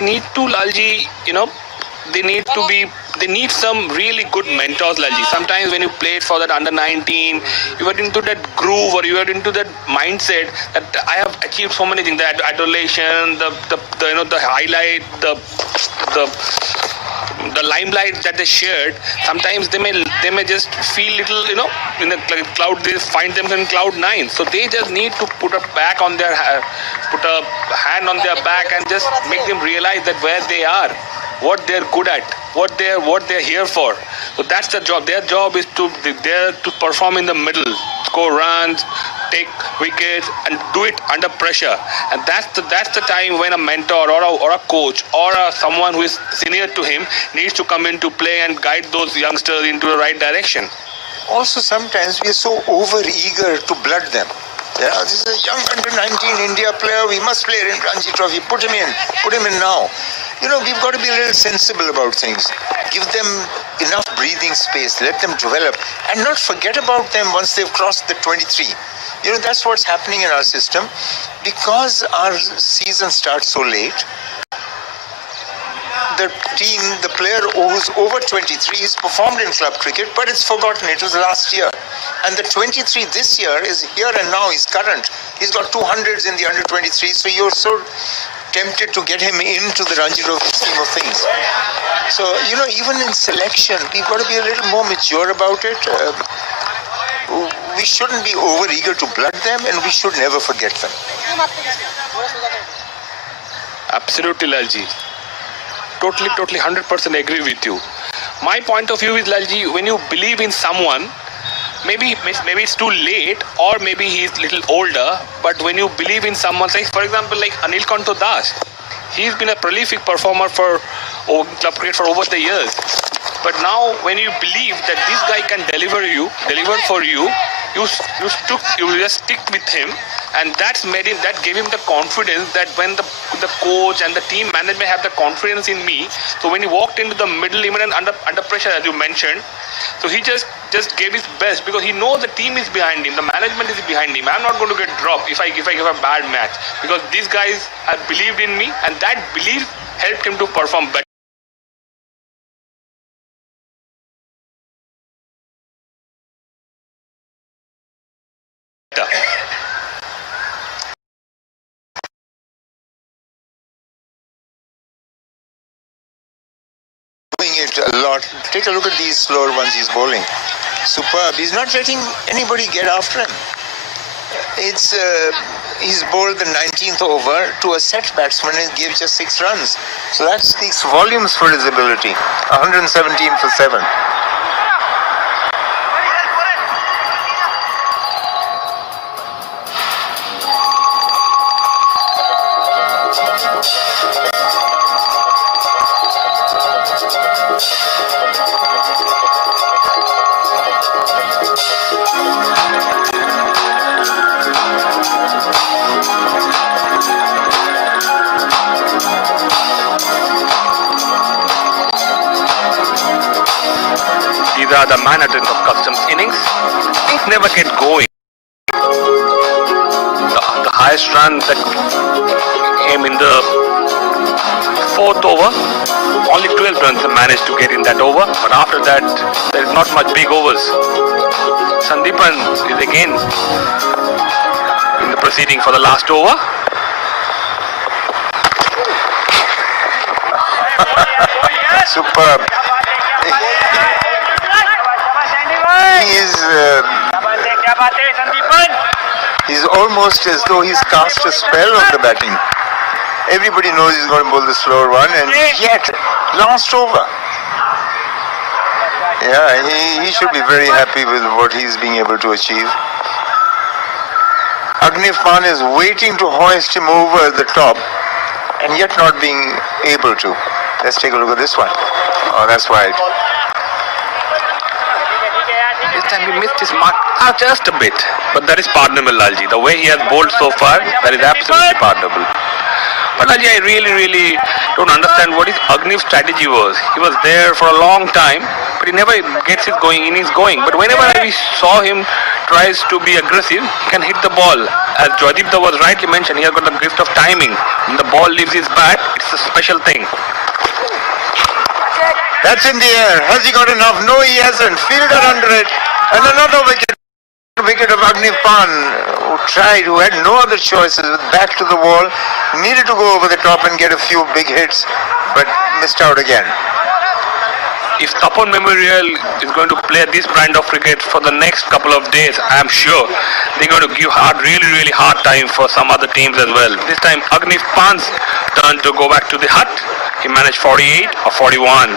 need to, Lalji, they need some really good mentors, Lalji. Sometimes when you played for that under-19, you were into that groove, or you were into that mindset that I have achieved so many things, the adulation, the highlight, the limelight that they shared. Sometimes they may just feel little, in the cloud. They find them in cloud 9. So they just need to put a hand on their back and just make them realize that where they are, what they're good at, what they're here for. So that's the job. Their job is to perform in the middle, score runs, take wickets, and do it under pressure. And that's the time when a mentor or a coach or someone who is senior to him needs to come into play and guide those youngsters into the right direction. Also, sometimes we are so over-eager to blood them. Yeah, this is a young under-19 India player. We must play in Ranji Trophy. Put him in now. We've got to be a little sensible about things. Give them enough breathing space. Let them develop. And not forget about them once they've crossed the 23. That's what's happening in our system. Because our season starts so late, the player who's over 23 has performed in club cricket, but it's forgotten. It was last year. And the 23 this year is here and now. He's current. He's got 200s in the under 23. So you're so tempted to get him into the Ranji Trophy scheme of things. So, even in selection, we've got to be a little more mature about it. We shouldn't be over-eager to blood them, and we should never forget them. Absolutely, Lalji. Totally, 100% agree with you. My point of view is, Lalji, when you believe in someone, maybe it's too late, or maybe he's a little older, but when you believe in someone, say for example like Nilkanto Das, he's been a prolific performer for club cricket for over the years. But now when you believe that this guy can deliver for you, you just stick with him, and that gave him the confidence that when the coach and the team management have the confidence in me. So when he walked into the middle, even under pressure, as you mentioned, so he just gave his best, because he knows the team is behind him, the management is behind him. I'm not going to get dropped if I give a bad match, because these guys have believed in me, and that belief helped him to perform better. Doing it a lot. Take a look at these slower ones he's bowling. Superb. He's not letting anybody get after him. It's he's bowled the 19th over to a set batsman and gave just 6 runs. So that speaks volumes for his ability. 117 for 7. These are the Manhattan of Customs innings. Things never get going. The highest run that came in the 4th over, only 12 runs managed to get in that over. But after that, there is not much big overs. Sandeepan is again in the proceeding for the last over. Superb. He's almost as though he's cast a spell on the batting. Everybody knows he's going to bowl the slower one, and yet, last over. Yeah, he should be very happy with what he's being able to achieve. Aghnifpan is waiting to hoist him over the top, and yet not being able to. Let's take a look at this one. Oh, that's wide. This time he missed his mark just a bit. But that is pardonable, Lalji. The way he has bowled so far, that is absolutely pardonable. But Lalji, I really don't understand what his Aghnif's strategy was. He was there for a long time, but he never gets his innings going. But whenever we saw him tries to be aggressive, he can hit the ball. As Joydeep was rightly mentioned, he has got the gift of timing. When the ball leaves his bat, it's a special thing. That's in the air. Has he got enough? No, he hasn't. Fielder under it. And another wicket of Aghnifpan, who tried, who had no other choices, with back to the wall, needed to go over the top and get a few big hits, but missed out again. If Tapan Memorial is going to play this brand of cricket for the next couple of days, I am sure they're going to give really hard time for some other teams as well. This time Aghnifpan's turn to go back to the hut. He managed 48 or 41.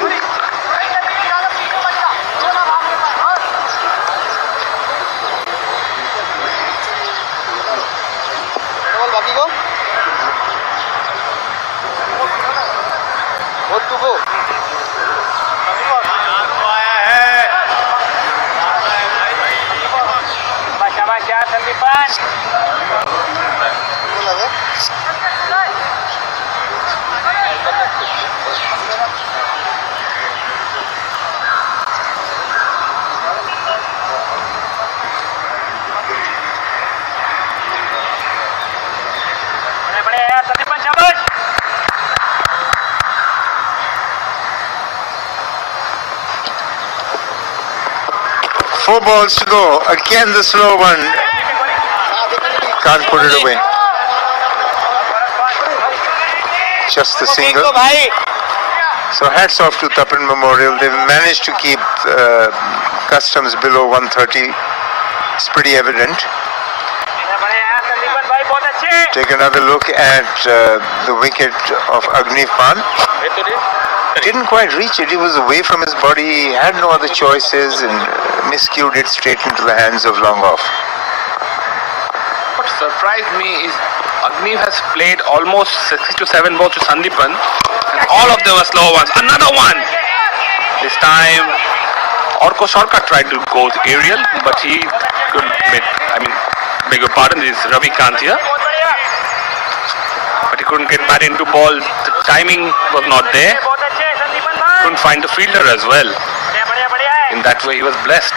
Four balls to go. Again the slow one. Can't put it away. Just the single. So hats off to Tapan Memorial. They've managed to keep Customs below 130. It's pretty evident. Take another look at the wicket of Aghnifpan. Didn't quite reach it. It was away from his body. He had no other choices and miscued it straight into the hands of long off. What surprised me is Aghnif has played almost 67 balls to Sandeepan, and all of them were slow ones. Another one! This time, Orko Sarkar tried to go aerial, but he couldn't make, beg your pardon, this is Ravi Kant here. But he couldn't get back into ball. The timing was not there. Couldn't find the fielder as well. In that way, he was blessed.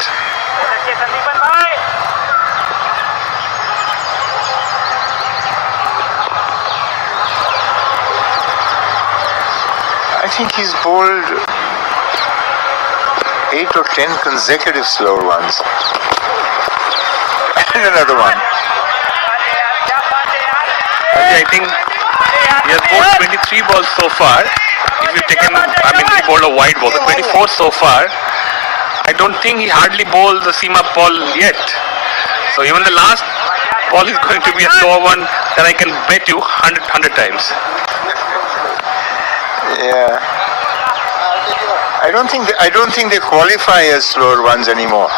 I think he's bowled 8 or 10 consecutive slower ones. And another one. I think he has bowled 23 balls so far. If you take him, he bowled a wide ball, so 24 so far. I don't think he hardly bowled the seam up ball yet. So even the last ball is going to be a slower one that I can bet you 100 times. Yeah. I don't think they qualify as slower runs anymore.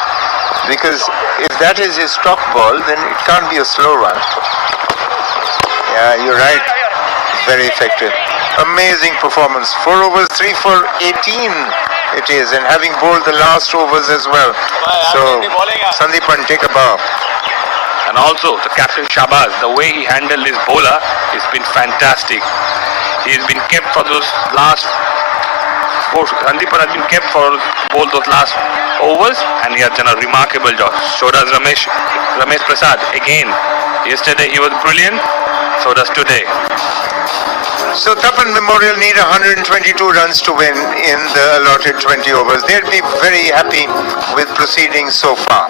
Because if that is his stock ball, then it can't be a slow run. Yeah, you're right. Very effective. Amazing performance. 4 overs, 3 for 18 it is, and having bowled the last overs as well. So, Sandeepan, take a bow. And also, the captain Shahbaz, the way he handled his bowler has been fantastic. He's been kept for those last Sandeepan has been kept for both those last overs, and he has done a remarkable job. So does Ramesh Prasad. Again, yesterday he was brilliant, so does today. So Tapan Memorial need 122 runs to win in the allotted 20 overs. They'll be very happy with proceedings so far.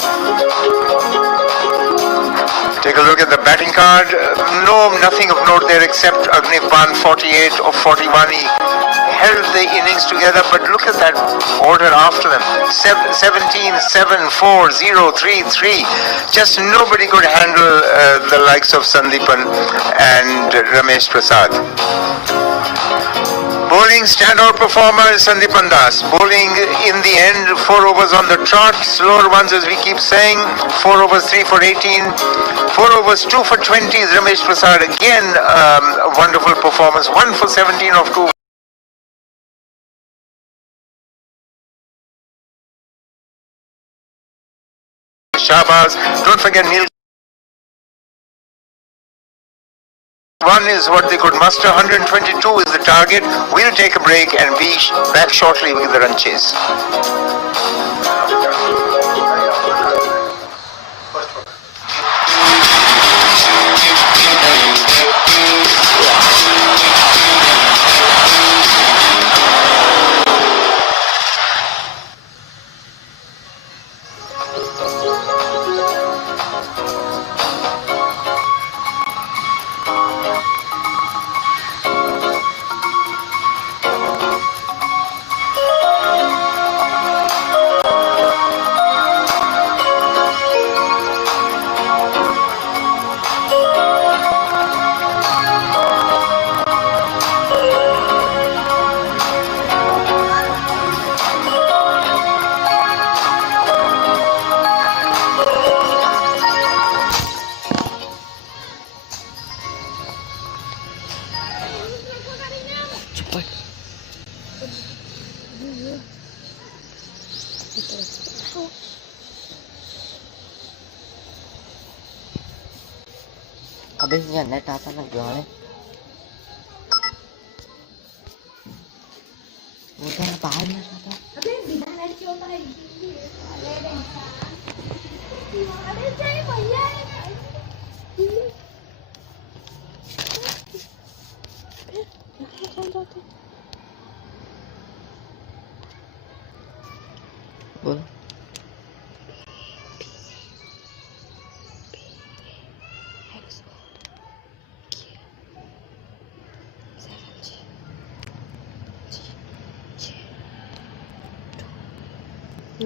Take a look at the batting card. No, nothing of note there except Agnipan 48 of 41. He held the innings together, but look at that order after them. 17, 7, 4, 0, 3, 3. Just nobody could handle the likes of Sandeepan and Ramesh Prasad. Bowling standout performer Sandeepan Das. Bowling in the end, 4 overs on the trot. Slower ones, as we keep saying. 4 overs, 3 for 18. 4 overs, 2 for 20 is Ramesh Prasad. Again, a wonderful performance. 1 for 17 of 2. Shahbaz. Don't forget Neil. One is what they could muster. 122 is the target. We'll take a break and be back shortly with the run chase. अबे ये net आता ना गाने वो तो बाहर नहीं आता अबे बिना नेट के होता है अरे इंसान चाहिए भैया बोल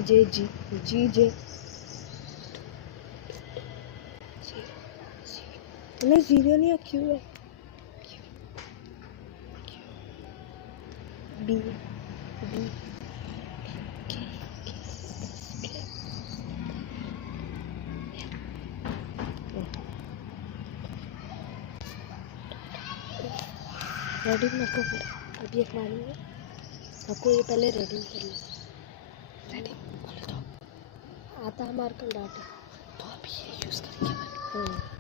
J G G J नहीं जीरो नहीं है क्यों है B B रेडी नको कर अभी एक मारेंगे आपको ये पहले रेडी कर ले रेडी बोले तो आता हमारे कल डाटा तो अभी ये यूज़ करेंगे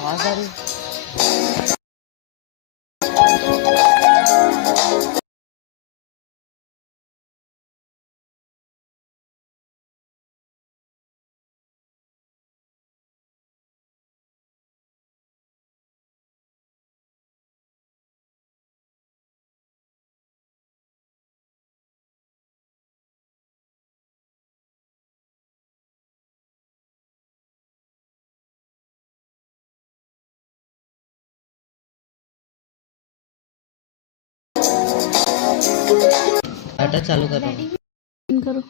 आवाज आ रही डाटा चालू कर रहा हूँ करो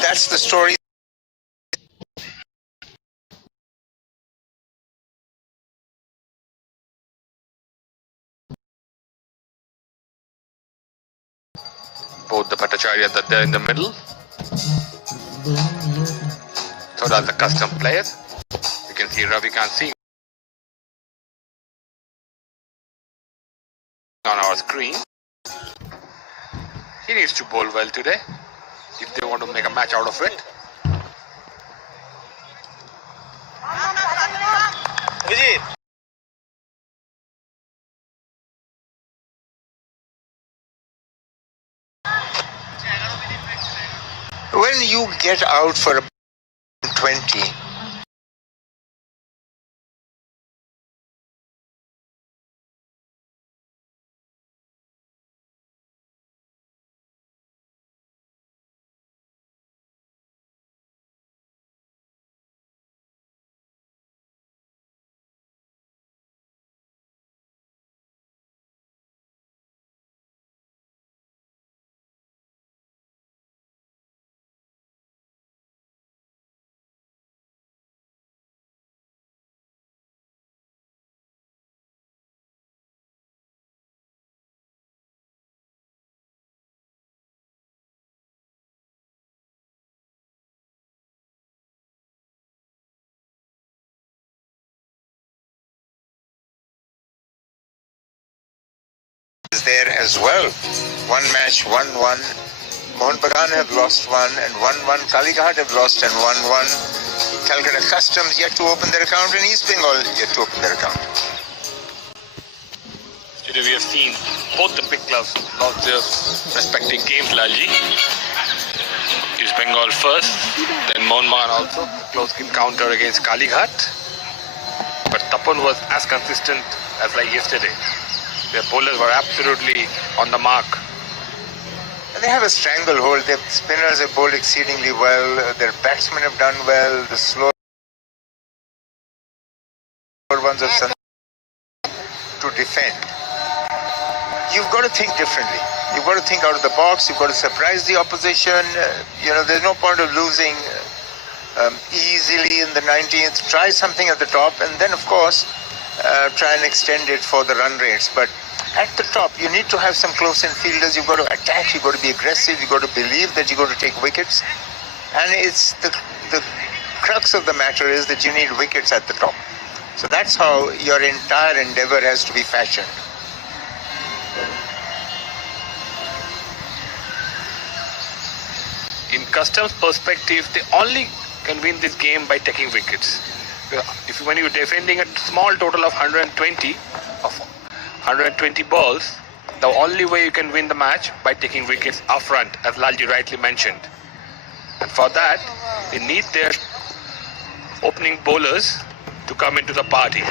that's the story. Both the Bhattacharya that they're in the middle. So that's the custom players. You can see Ravikant Singh on our screen. He needs to bowl well today if they want to make a match out of it. Vijay. When you get out for a 20, is there as well. One match, 1-1. Mohun Bagan have lost one and 1-1. Kalighat have lost and 1-1. Calcutta Customs yet to open their account and East Bengal yet to open their account. Today we have seen both the big clubs lost their respective games, Lalji. East Bengal first, then Mohun Bagan also. Close encounter against Kalighat. But Tapan was as consistent as like yesterday. Their bowlers were absolutely on the mark. They have a stranglehold. Their spinners have bowled exceedingly well. Their batsmen have done well. The slow ones have done to defend. You've got to think differently. You've got to think out of the box. You've got to surprise the opposition. There's no point of losing easily in the 19th. Try something at the top and then, of course, try and extend it for the run rates. But at the top, you need to have some close-in fielders. You've got to attack. You've got to be aggressive. You've got to believe that you're going to take wickets. And it's the crux of the matter is that you need wickets at the top. So that's how your entire endeavor has to be fashioned. In Customs' perspective, they only can win this game by taking wickets. When you're defending a small total of 120 balls, the only way you can win the match by taking wickets up front, as Lalji rightly mentioned. And for that, they need their opening bowlers to come into the party.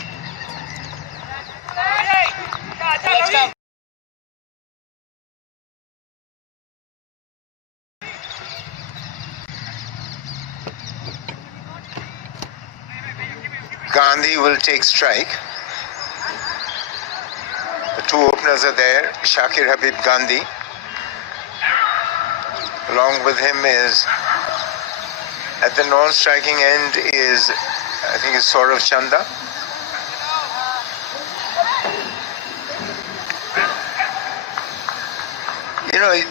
Gandhi will take strike. The two openers are there, Shakir Habib Gandhi. Along with him is, at the non-striking end is, I think it's Saurav Chanda.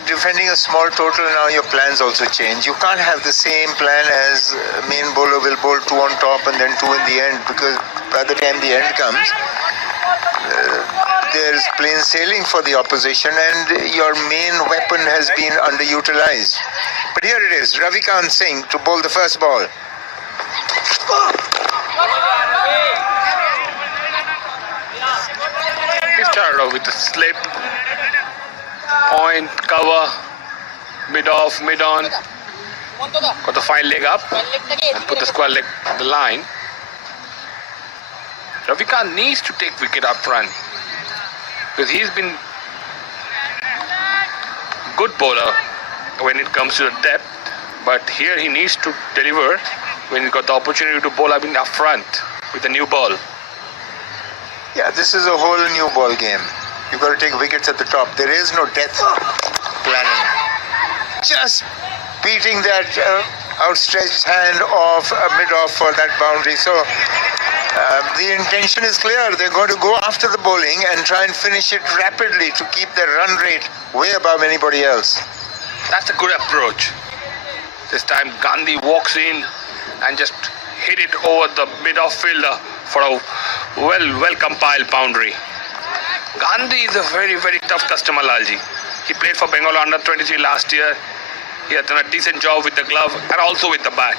Defending a small total, now your plans also change. You can't have the same plan as main bowler will bowl 2 on top and then 2 in the end, because by the time the end comes, there's plain sailing for the opposition and your main weapon has been underutilized. But here it is, Ravikant Singh to bowl the first ball. He started off with the slip, point, cover, mid off, mid on, got the fine leg up and put the square leg on the line. Ravikant needs to take wicket up front because he's been good bowler when it comes to the depth, but here he needs to deliver when he's got the opportunity to bowl up front with a new ball. Yeah, this is a whole new ball game. You've got to take wickets at the top. There is no death planning. Just beating that outstretched hand of mid-off for that boundary. So the intention is clear. They're going to go after the bowling and try and finish it rapidly to keep their run rate way above anybody else. That's a good approach. This time Gandhi walks in and just hit it over the mid-off fielder for a well compiled boundary. Gandhi is a very, very tough customer, Lalji. He played for Bengal under 23 last year. He has done a decent job with the glove and also with the bat.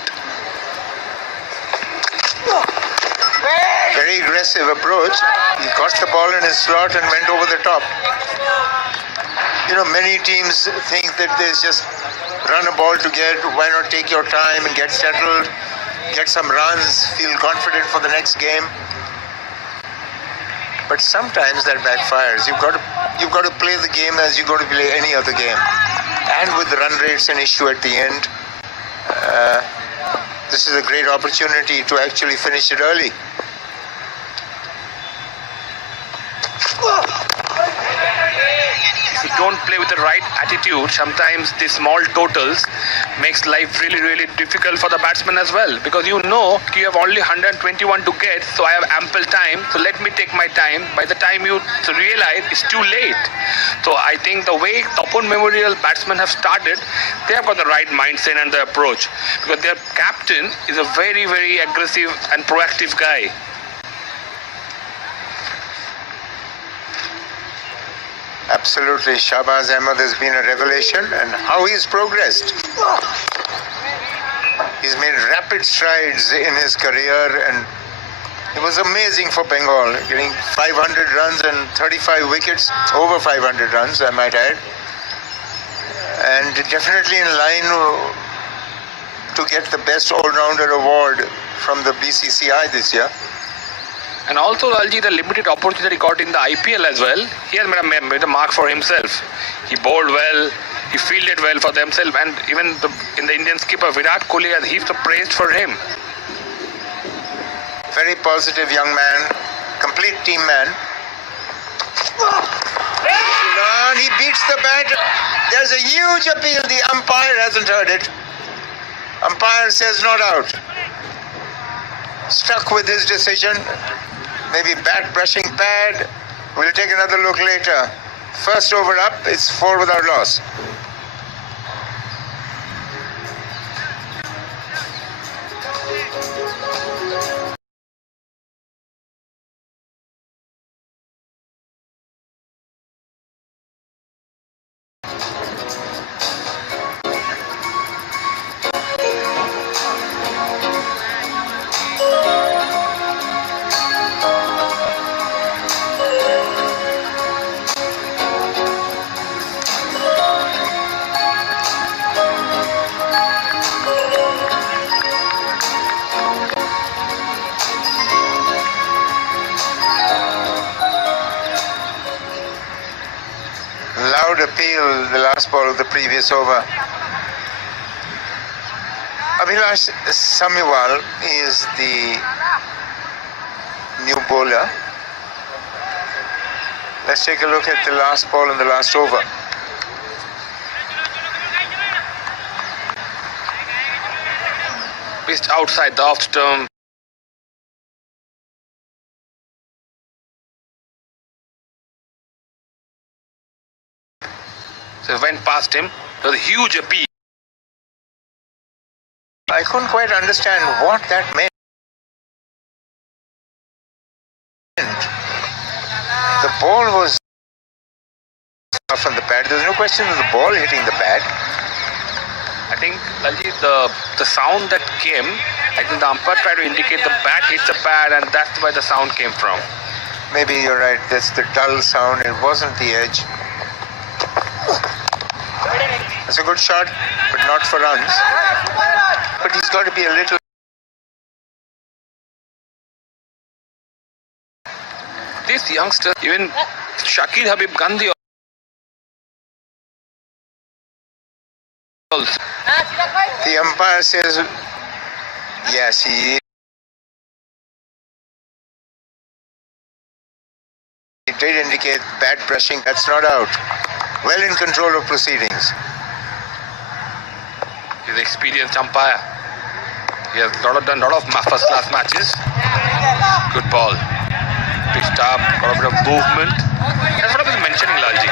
Very aggressive approach. He got the ball in his slot and went over the top. You know, many teams think that there's just run a ball to get, why not take your time and get settled, get some runs, feel confident for the next game. But sometimes that backfires. You've got to play the game as you're going to play any other game. And with the run rates an issue at the end, this is a great opportunity to actually finish it early. If you don't play with the right attitude, sometimes the small totals makes life really, really difficult for the batsman as well. Because you know you have only 121 to get, so I have ample time. So let me take my time. By the time you realize, it's too late. So I think the way Topon Memorial batsmen have started, they have got the right mindset and the approach. Because their captain is a very, very aggressive and proactive guy. Absolutely, Shahbaz Ahmed has been a revelation, and how he's progressed. He's made rapid strides in his career, and it was amazing for Bengal, getting 500 runs and 35 wickets, over 500 runs, I might add, and definitely in line to get the best all-rounder award from the BCCI this year. And also, Lalji, the limited opportunity that he got in the IPL as well, he has made a mark for himself. He bowled well, he fielded well for themselves, and even in the Indian skipper, Virat Kohli has heaps of praise for him. Very positive young man, complete team man. And he beats the bat. There's a huge appeal. The umpire hasn't heard it. Umpire says not out. Stuck with his decision. Maybe bat brushing pad. We'll take another look later. First over up, it's 4 without loss. Loud appeal, the last ball of the previous over. Abhilash Samiwal is the new bowler. Let's take a look at the last ball in the last over. Pitched outside the off stump. So it went past him. It was a huge appeal. I couldn't quite understand what that meant. The ball was from the pad. There's no question of the ball hitting the pad. I think, Lalji, the sound that came, I think the umpire tried to indicate the bat hits the pad, and that's where the sound came from. Maybe you're right. That's the dull sound. It wasn't the edge. It's a good shot, but not for runs. But he's got to be a little. These youngsters, even Shakil Habib Gandhi also. The umpire says, yes, he did indicate bat brushing. That's not out. Well in control of proceedings. He's an experienced umpire. He has done a lot of first-class matches. Good ball. Pitched up, got a bit of movement. That's what I was mentioning, Lalji.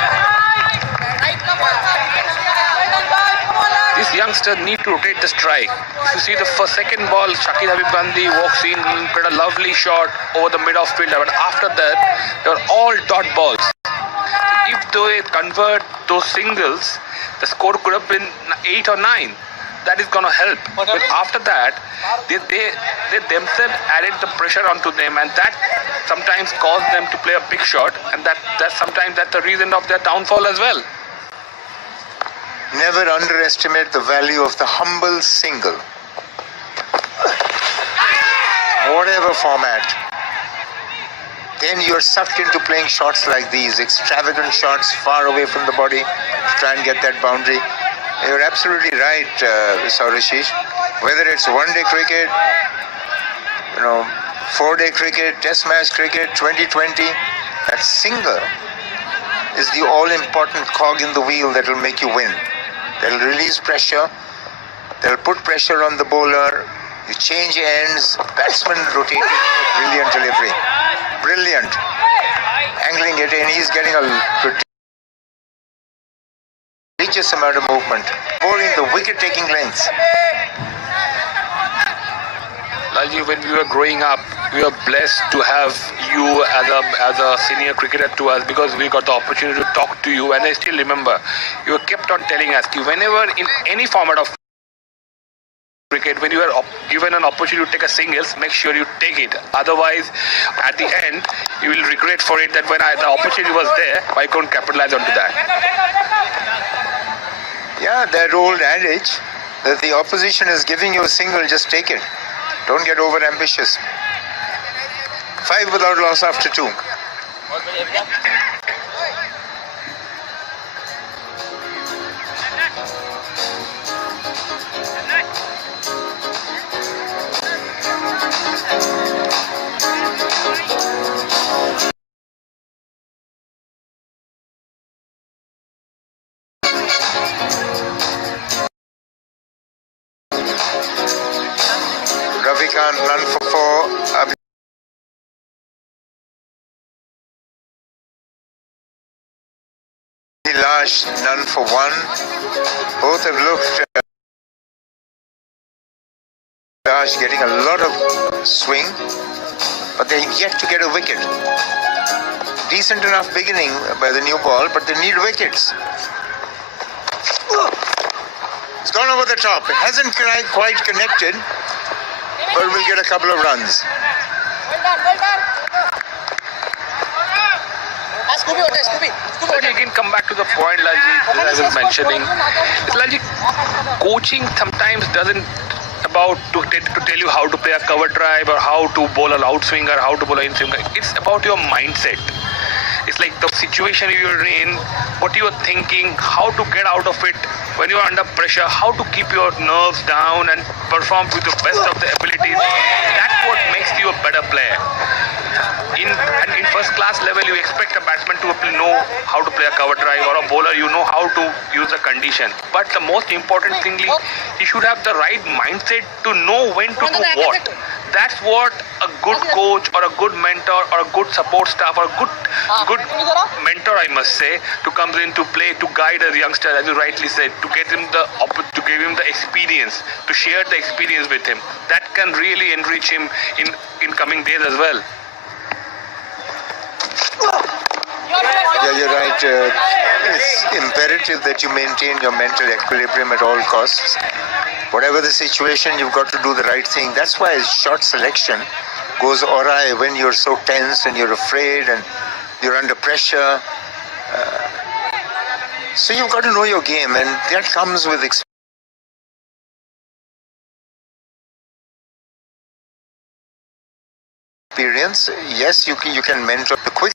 These youngsters need to rotate the strike. If you see the second ball, Shakil Habib Gandhi walks in, put a lovely shot over the mid-off fielder. But after that, they were all dot balls. If they convert those singles, the score could have been 8 or 9. That is going to help. But after that, they themselves added the pressure onto them, and that sometimes caused them to play a big shot, and that's the reason of their downfall as well. Never underestimate the value of the humble single. Whatever format. Then you're sucked into playing shots like these, extravagant shots far away from the body to try and get that boundary. You're absolutely right, Saurashish. Whether it's one-day cricket, 4-day cricket, test match cricket, 2020, that single is the all-important cog in the wheel that will make you win. They'll release pressure. They'll put pressure on the bowler. You change ends. Batsman rotating. Brilliant delivery. Brilliant. Angling it in. He's getting a prodigious amount of movement. Bowling the wicket-taking lengths. Lalji, when we were growing up, we were blessed to have you as a senior cricketer to us, because we got the opportunity to talk to you. And I still remember, you kept on telling us, whenever in any format of cricket, when you are given an opportunity to take a singles, make sure you take it. Otherwise, at the end, you will regret for it that when the opportunity was there, I couldn't capitalize onto that. Yeah, that old adage that the opposition is giving you a single, just take it. Don't get over ambitious. 5 without loss after 2. Ravikant, none for 4. Lash, none for 1. Both have looked. Lash getting a lot of swing, but they're yet to get a wicket. Decent enough beginning by the new ball, but they need wickets. It's gone over the top. It hasn't quite connected, but we'll get a couple of runs. Let me again come back to the point, Lalji, that I was mentioning. Lalji, coaching sometimes doesn't about to tell you how to play a cover drive or how to bowl an outswinger, how to bowl an in-swinger. It's about your mindset. It's like the situation you're in, what you're thinking, how to get out of it when you're under pressure, how to keep your nerves down and perform with the best of the abilities. That's what makes you a better player. In first class level, you expect a batsman to know how to play a cover drive, or a bowler, you know how to use the condition. But the most important thing, you should have the right mindset to know when to do what. That's what a good coach or a good mentor or a good support staff or a good mentor, I must say, to come into play to guide a youngster, as you rightly said, to give him the experience, to share the experience with him. That can really enrich him in coming days as well. Yeah, you're right. It's imperative that you maintain your mental equilibrium at all costs. Whatever the situation, you've got to do the right thing. That's why shot selection goes awry when you're so tense and you're afraid and you're under pressure. So you've got to know your game, and that comes with experience. Yes, you can mentor the quick.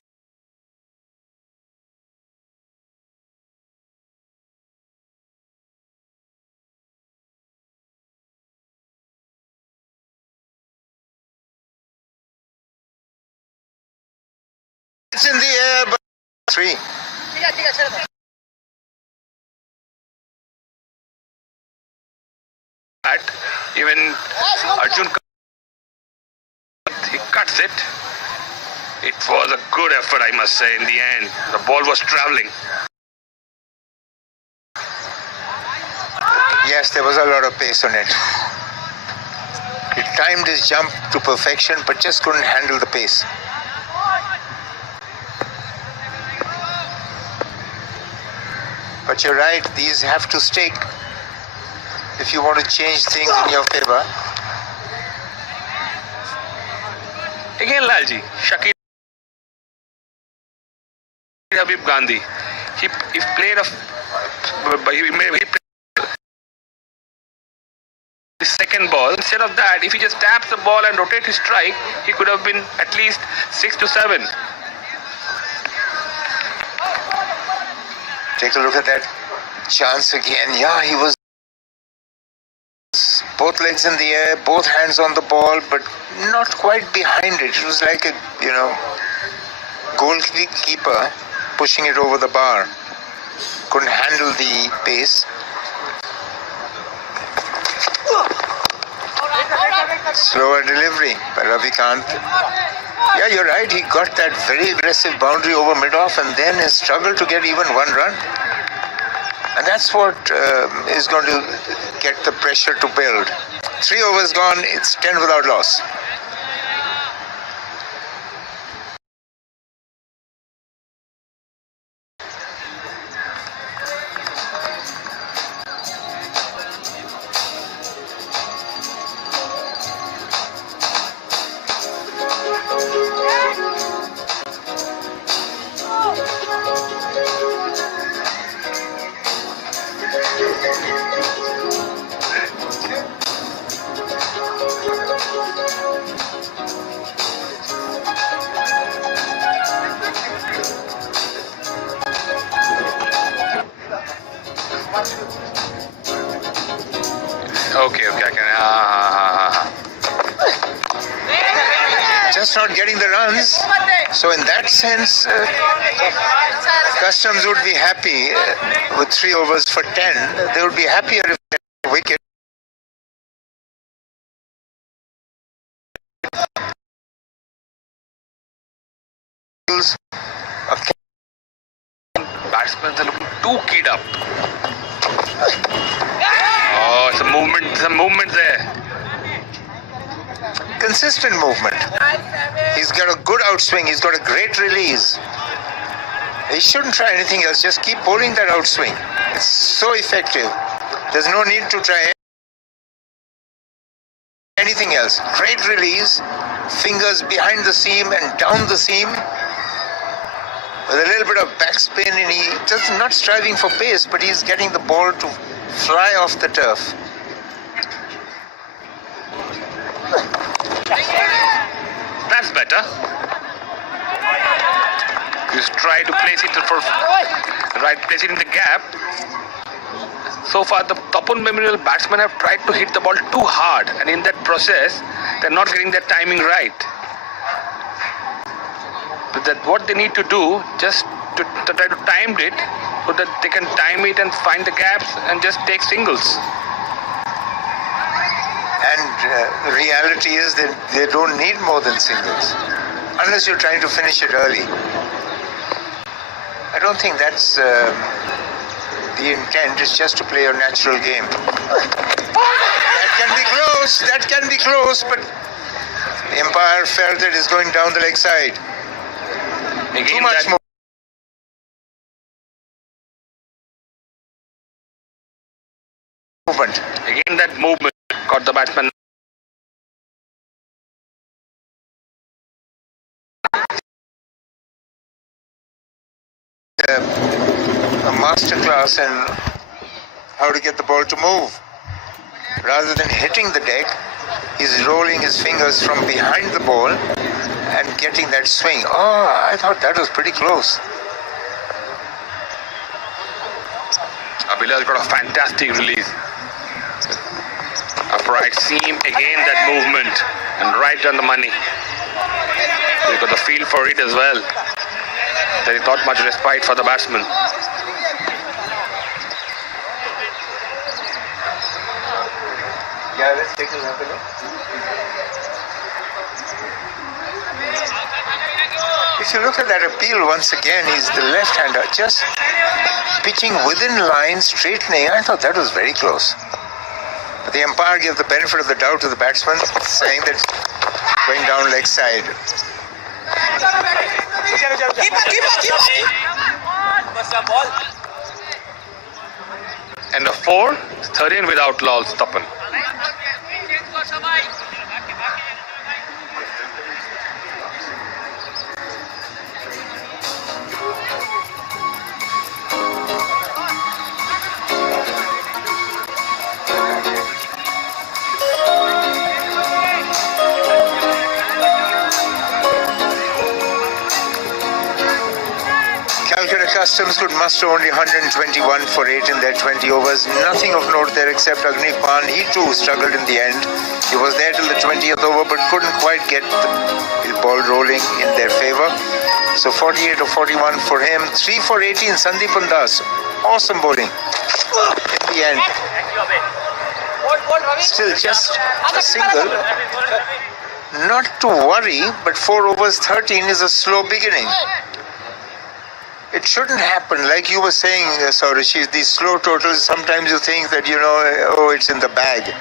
It's in the air, but 3. that. Even Arjun, he cuts it. It was a good effort, I must say, in the end. The ball was travelling. Yes, there was a lot of pace on it. He timed his jump to perfection, but just couldn't handle the pace. But you're right, these have to stick if you want to change things in your favor. Again, Lalji, Shakir Habib Gandhi. He played his second ball. Instead of that, if he just taps the ball and rotates his strike, he could have been at least 6 to 7. Take a look at that chance again. Yeah, he was both legs in the air, both hands on the ball, but not quite behind it. It was like a, goalkeeper pushing it over the bar. Couldn't handle the pace. Slower delivery by Ravikant. Yeah, you're right. He got that very aggressive boundary over mid-off and then has struggled to get even one run. And that's what is going to get the pressure to build. 3 overs gone, it's 10 without loss. Okay, I can. Just not getting the runs. So in that sense, Customs would be happy with 3 overs for 10. They would be happier if they had a wicket. Batsmen are looking too keyed up. Oh, it's a movement there. Consistent movement. He's got a good outswing. He's got a great release. He shouldn't try anything else. Just keep bowling that outswing. It's so effective. There's no need to try anything else. Great release. Fingers behind the seam and down the seam. With a little bit of backspin, and he just not striving for pace, but he's getting the ball to fly off the turf. That's better. Just try to place it in the gap. So far, the Tapun Memorial batsmen have tried to hit the ball too hard, and in that process, they're not getting their timing right. That what they need to do, just to try to time it, so that they can time it and find the gaps and just take singles. And the reality is that they don't need more than singles, unless you're trying to finish it early. I don't think that's the intent. It's just to play a natural game. That can be close, but the umpire felt that it's going down the leg side. Again, Too much movement. Again, that movement caught the batsman. A masterclass in how to get the ball to move. Rather than hitting the deck, he's rolling his fingers from behind the ball and getting that swing. Oh, I thought that was pretty close. Abhilash got a fantastic release. Upright seam, again that movement, and right on the money. He got the feel for it as well. There is not much respite for the batsman. Yeah, let's take a look at it. If you look at that appeal once again, he's the left-hander, just pitching within line, straightening. I thought that was very close. But the umpire gave the benefit of the doubt to the batsman, saying that going down leg side. And a 4, 13 without lol stoppen. Calcutta Customs could muster only 121 for 8 in their 20 overs. Nothing of note there except Agni Pan. He too struggled in the end. He was there till the 20th over but couldn't quite get the ball rolling in their favour. So 48 or 41 for him. 3 for 18, Sandeepan Das. Awesome bowling in the end. Still just a single. Not to worry, but 4 overs 13 is a slow beginning. It shouldn't happen, like you were saying, Saurashi, these slow totals, sometimes you think that, oh, it's in the bag.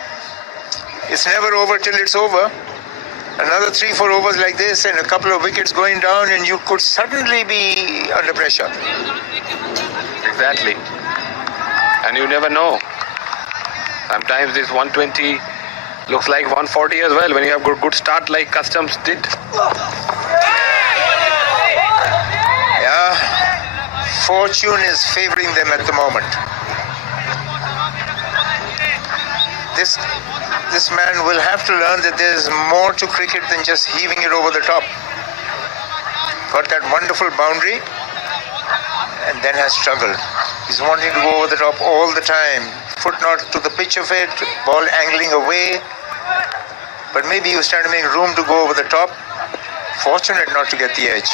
It's never over till it's over. Another 3-4 overs like this and a couple of wickets going down and you could suddenly be under pressure. Exactly. And you never know. Sometimes this 120 looks like 140 as well when you have good start like Customs did. Yeah, fortune is favoring them at the moment. This man will have to learn that there's more to cricket than just heaving it over the top. Got that wonderful boundary and then has struggled. He's wanting to go over the top all the time. Foot not to the pitch of it, ball angling away. But maybe he was trying to make room to go over the top. Fortunate not to get the edge.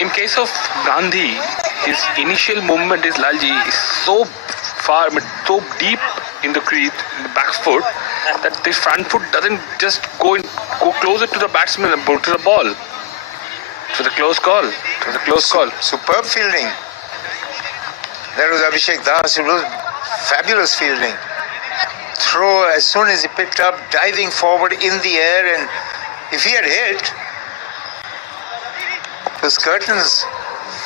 In case of Gandhi, his initial movement is Lalji is so far, but so deep in the crease, in the back foot, that the front foot doesn't just go closer to the batsman and to the ball. It was a close call. It was a close call. Superb fielding. That was Abhishek Das. It was fabulous fielding. Throw as soon as he picked up, diving forward in the air, and if he had hit, it was curtains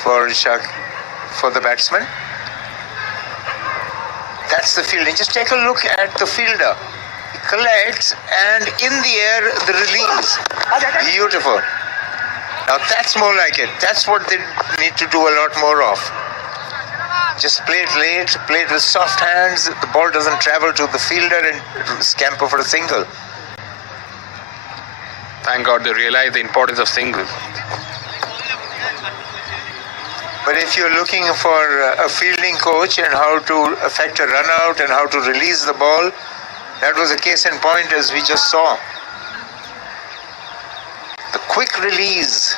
for the batsman. That's the fielding. Just take a look at the fielder. He collects and in the air the release. Beautiful. Now that's more like it. That's what they need to do a lot more of. Just play it late, play it with soft hands. The ball doesn't travel to the fielder and scamper for a single. Thank God they realized the importance of singles. But if you're looking for a fielding coach and how to affect a run out and how to release the ball, that was a case in point as we just saw. The quick release.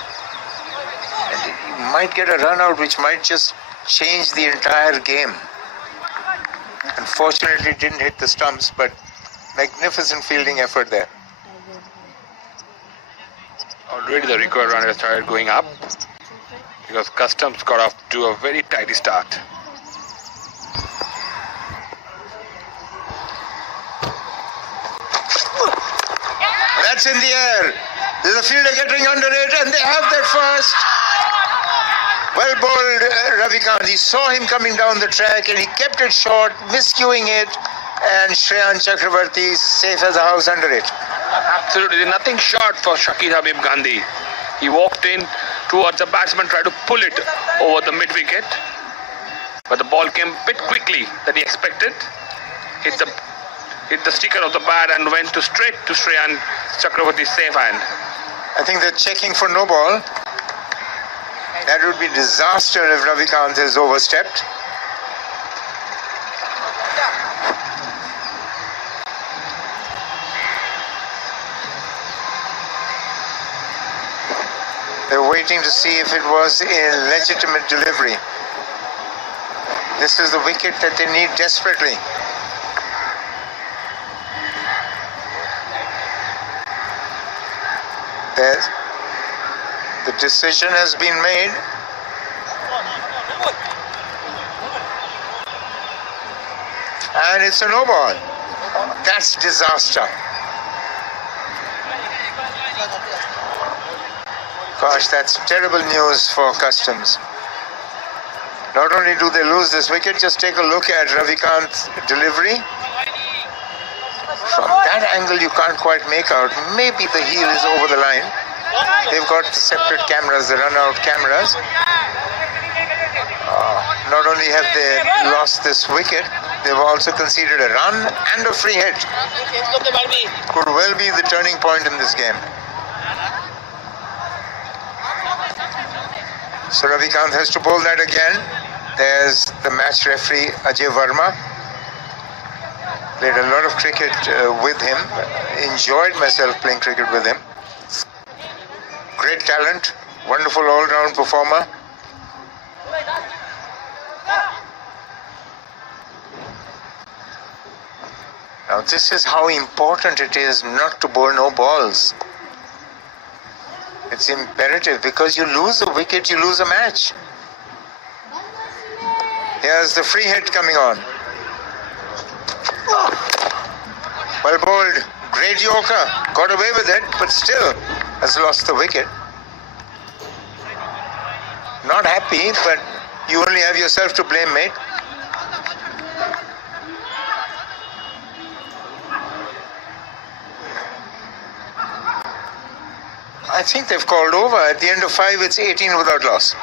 And you might get a run out which might just change the entire game. Unfortunately, it didn't hit the stumps, but magnificent fielding effort there. Already the required run has started going up because Customs got off to a very tidy start. That's in the air. There's a fielder getting under it and they have their first. Well bowled Ravikant. He saw him coming down the track and he kept it short, miscuing it, and Shreyan Chakravarti is safe as a house under it. Absolutely, there's nothing short for Shakir Habib Gandhi. He walked in towards the batsman, tried to pull it over the mid-wicket, but the ball came a bit quickly than he expected. Hit the sticker of the bat and went straight to Shreyan Chakravarti's safe hand. I think they're checking for no ball. That would be disaster if Ravikant has overstepped. They're waiting to see if it was a legitimate delivery. This is the wicket that they need desperately. There's the decision has been made. And it's a no ball. That's disaster. Gosh, that's terrible news for Customs. Not only do they lose this wicket, just take a look at Ravikant's delivery. From that angle, you can't quite make out. Maybe the heel is over the line. They've got separate cameras, the run-out cameras. Not only have they lost this wicket, they've also conceded a run and a free hit. Could well be the turning point in this game. So Ravikant has to bowl that again. There's the match referee Ajay Verma. Played a lot of cricket with him. Enjoyed myself playing cricket with him. Great talent, wonderful all-round performer. Now this is how important it is not to bowl no balls. It's imperative because you lose a wicket, you lose a match. Here's the free hit coming on. Well bowled, great Yorker, got away with it, but still has lost the wicket. Not happy, but you only have yourself to blame, mate. I think they've called over. At the end of 5, it's 18 without loss.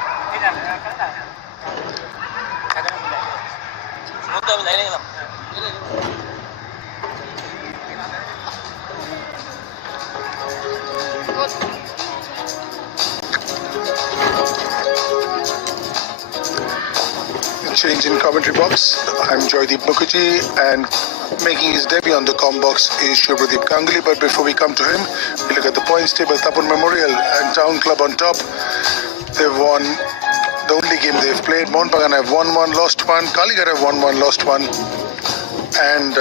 Change in commentary box. I'm Joydeep Mukherjee, and making his debut on the com box is Shubhadeep Ganguly. But before we come to him, we look at the points table. Tapan Memorial and Town Club on top. They've won the only game they've played. Mohun Bagan have won one, lost one. Kaligarh have won one, lost one. And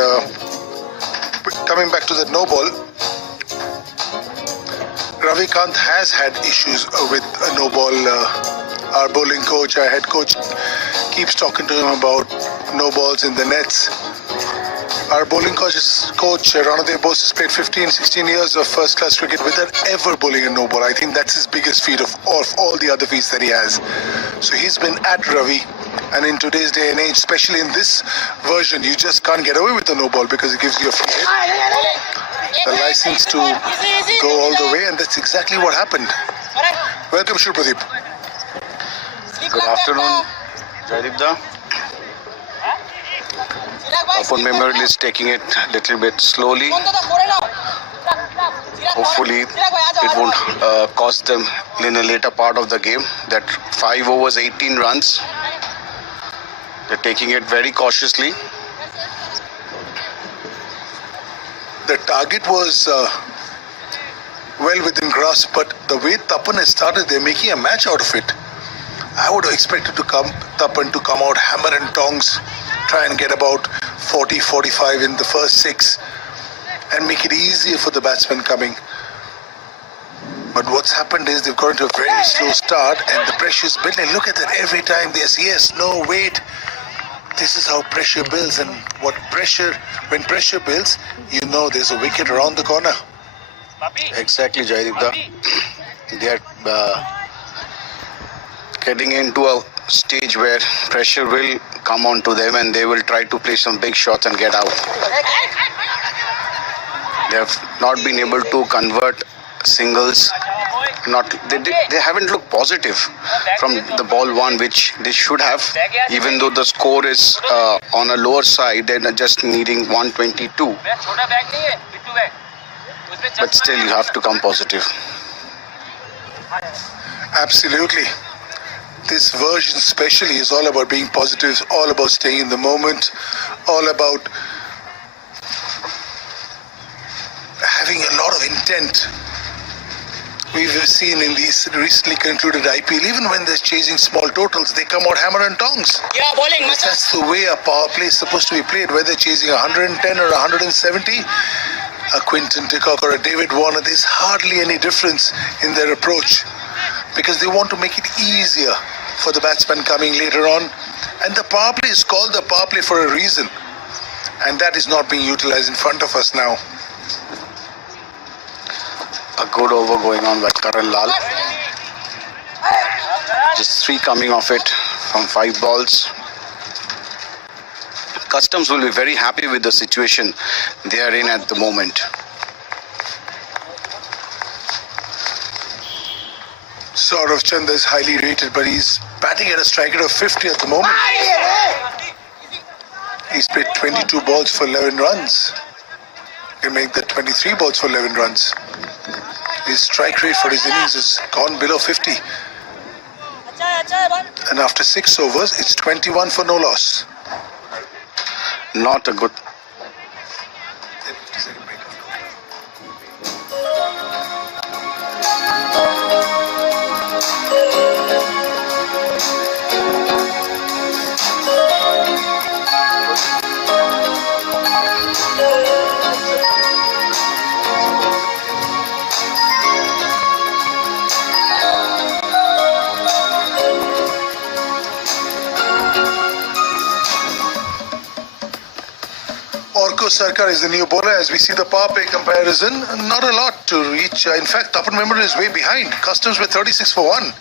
coming back to that no ball, Ravikant has had issues with a no ball. Our bowling coach, our head coach, keeps talking to him about no balls in the nets. Our bowling coach, Ranadev Bose, has played 15-16 years of first-class cricket without ever bowling a no ball. I think that's his biggest feat of all the other feats that he has. So he's been at Ravi, and in today's day and age, especially in this version, you just can't get away with a no ball because it gives you a free hit, the license to go all the way, and that's exactly what happened. Welcome, Shubhadeep. Good afternoon, Jaydeep. Tapan Memorial is taking it a little bit slowly. Hopefully, it won't cost them in a later part of the game. That 5 overs, 18 runs. They're taking it very cautiously. The target was well within grasp, but the way Tapan has started, they're making a match out of it. I would have expected Tapan to come out hammer and tongs, try and get about 40-45 in the first 6 and make it easier for the batsmen coming. But what's happened is they've got into a very slow start and the pressure's building. Look at that, every time there's yes, no, wait. This is how pressure builds, and when pressure builds, you know there's a wicket around the corner. Exactly, Jaydeep. They are getting into a stage where pressure will come onto them and they will try to play some big shots and get out. They have not been able to convert singles. They haven't looked positive from the ball 1, which they should have. Even though the score is on a lower side, they're just needing 122. But still, you have to come positive. Absolutely. This version especially is all about being positive, all about staying in the moment, all about having a lot of intent. we've seen in these recently concluded IPL, even when they're chasing small totals, they come out hammer and tongs. Yeah, bowling. That's the way a power play is supposed to be played, whether chasing 110 or 170. A Quinton de Kock or a David Warner, there's hardly any difference in their approach because they want to make it easier for the batsman coming later on. And the power play is called the power play for a reason. And that is not being utilized in front of us now. A good over going on by Karan Lal. Just 3 coming off it from 5 balls. Customs will be very happy with the situation they are in at the moment. Saurav Chanda is highly rated, but he's batting at a strike rate of 50 at the moment. He's played 22 balls for 11 runs. He can make that 23 balls for 11 runs. His strike rate for his innings has gone below 50. And after 6 overs, it's 21 for no loss. Not a good. Orko Sarkar is the new bowler. As we see the power play comparison, not a lot to reach. In fact, Tapan Member is way behind. Customs were 36 for 1.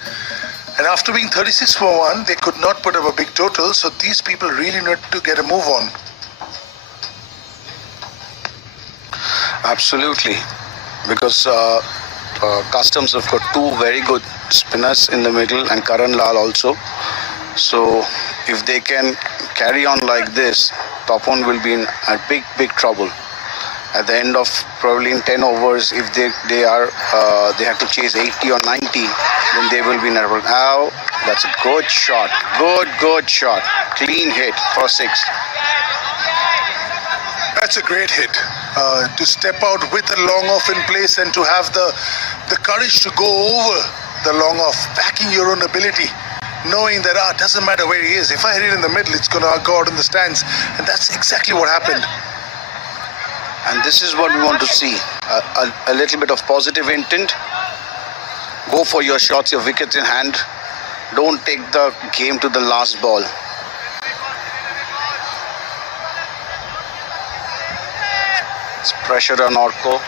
And after being 36 for 1, they could not put up a big total. So these people really need to get a move on. Absolutely. Because Customs have got 2 very good spinners in the middle and Karan Lal also. So if they can carry on like this, Topon will be in a big trouble. At the end of probably in 10 overs, if they have to chase 80 or 90, then they will be in a trouble. Now, that's a good shot. Good shot. Clean hit for 6. That's a great hit. To step out with a long off in place and to have the courage to go over the long off, backing your own ability. Knowing that, it doesn't matter where he is. If I hit it in the middle, it's going to go out in the stands. And that's exactly what happened. And this is what we want to see. A little bit of positive intent. Go for your shots, your wickets in hand. Don't take the game to the last ball. It's pressure on Orko.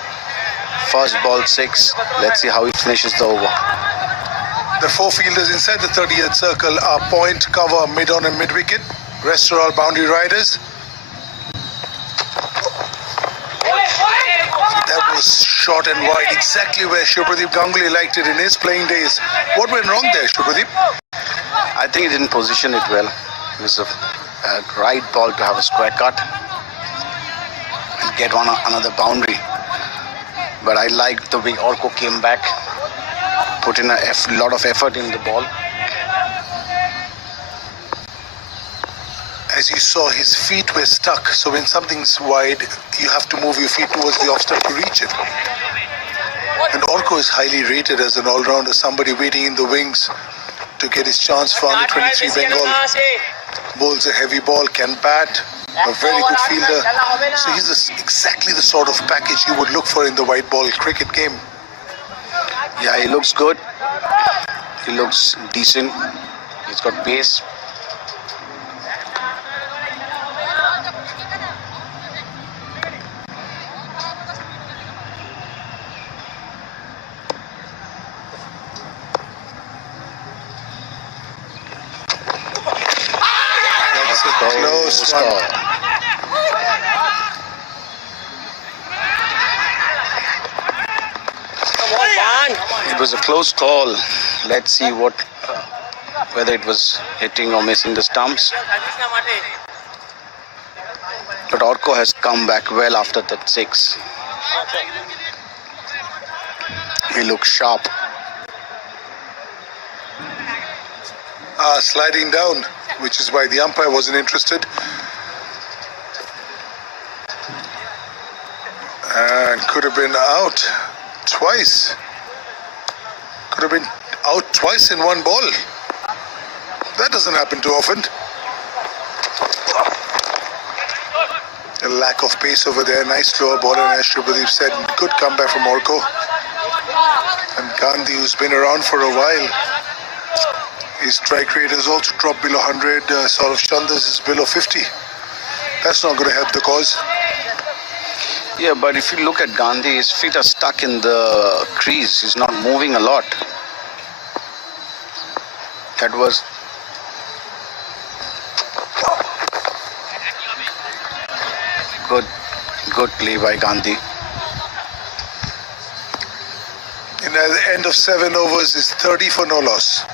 First ball 6. Let's see how he finishes the over. The 4 fielders inside the 30th circle are point, cover, mid-on and mid-wicket. Rest are all boundary riders. That was short and wide, exactly where Shubhadeep Ganguly liked it in his playing days. What went wrong there, Shubhadeep? I think he didn't position it well. It was a right ball to have a square cut and get on another boundary. But I liked the way Orko came back. Put in a lot of effort in the ball. As you saw, his feet were stuck. So when something's wide, you have to move your feet towards the off-stump to reach it. And Orko is highly rated as an all-rounder, somebody waiting in the wings to get his chance for under 23 Bengal. Bowls a heavy ball, can bat, a very good fielder. So he's exactly the sort of package you would look for in the white ball cricket game. Yeah, he looks good. He looks decent. He's got pace. That's a close one. It was a close call. Let's see whether it was hitting or missing the stumps. But Orko has come back well after that 6. He looks sharp. Sliding down, which is why the umpire wasn't interested. And could have been out twice. have been out twice in one ball. That doesn't happen too often. A lack of pace over there. Nice slower ball, and as Shubhadeep said, good comeback from Orko. And Gandhi, who's been around for a while, his strike rate has also dropped below 100. Saurav Chandra's is below 50. That's not going to help the cause. Yeah, but if you look at Gandhi, his feet are stuck in the crease. He's not moving a lot. That was... Good play by Gandhi. And at the end of 7 overs is 30 for no loss.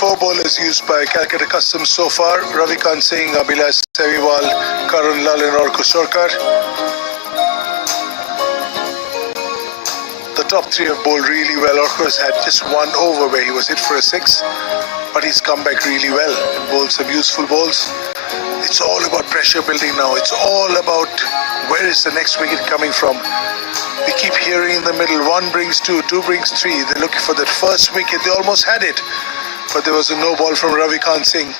Four bowlers used by Calcutta Customs so far: Ravikant Singh, Abhilash Sehwal, Karan Lal and Orko Sarkar. The top three have bowled really well. Orko's had just 1 over where he was hit for a 6, but he's come back really well and bowled some useful balls. It's all about pressure building now. It's all about where is the next wicket coming from. We keep hearing in the middle, 1 brings 2, 2 brings 3. They're looking for that first wicket. They almost had it, but there was a no ball from Ravikant Singh.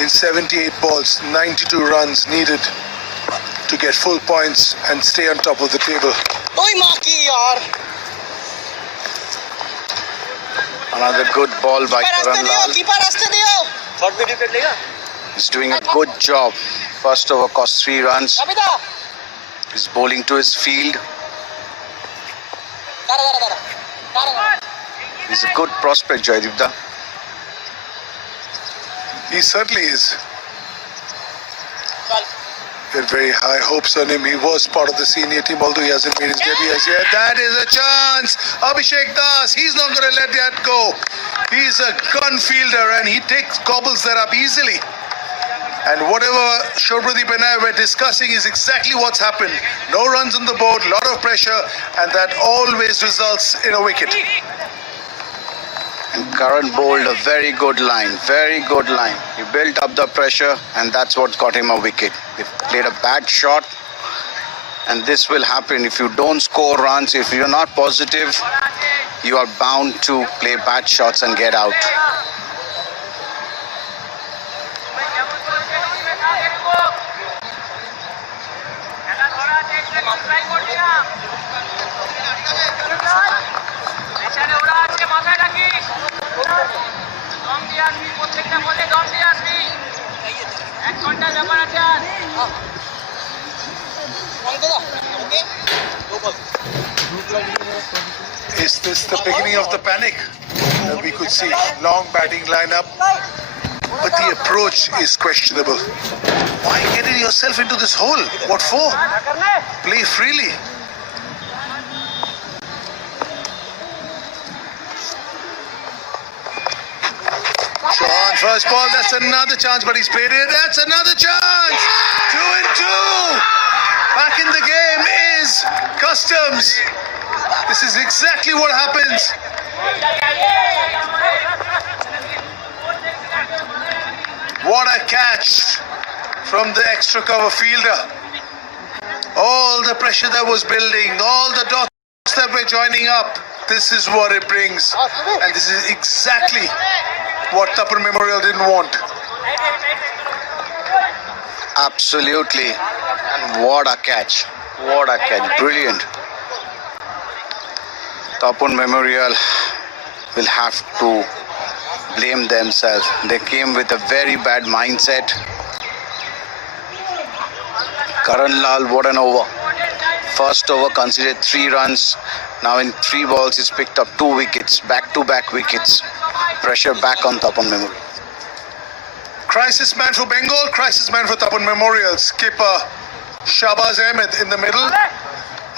In 78 balls, 92 runs needed to get full points and stay on top of the table. Another good ball by Karan Lal. He's doing a good job. First over cost 3 runs. He's bowling to his field. He's a good prospect, Joydipta. He certainly is. We had very high hopes on him. He was part of the senior team, although he hasn't made his debut as yet. That is a chance. Abhishek Das, he's not going to let that go. He's a gun fielder and he gobbles that up easily. And whatever Shobhadeep and I were discussing is exactly what's happened. No runs on the board, a lot of pressure, and that always results in a wicket. And Karan bowled a very good line, very good line. He built up the pressure and that's what got him a wicket. They played a bad shot and this will happen. If you don't score runs, if you're not positive, you are bound to play bad shots and get out. Is this the beginning of the panic? We could see long batting lineup, but the approach is questionable. Why get yourself into this hole? What for? Play freely. Chauhan, first ball, that's another chance, but he's played it. That's another chance. 2 and 2. Back in the game is Customs. This is exactly what happens. What a catch from the extra cover fielder. All the pressure that was building, all the dots that were joining up, this is what it brings. And this is exactly what Tapan Memorial didn't want. Absolutely. And what a catch. What a catch. Brilliant. Tapan Memorial will have to blame themselves. They came with a very bad mindset. Karan Lal, what an over. First over considered 3 runs. Now in 3 balls he's picked up 2 wickets, back-to-back wickets. Pressure back on Tapan Memorial. Crisis man for Bengal, crisis man for Tapan Memorial. Skipper Shahbaz Ahmed in the middle.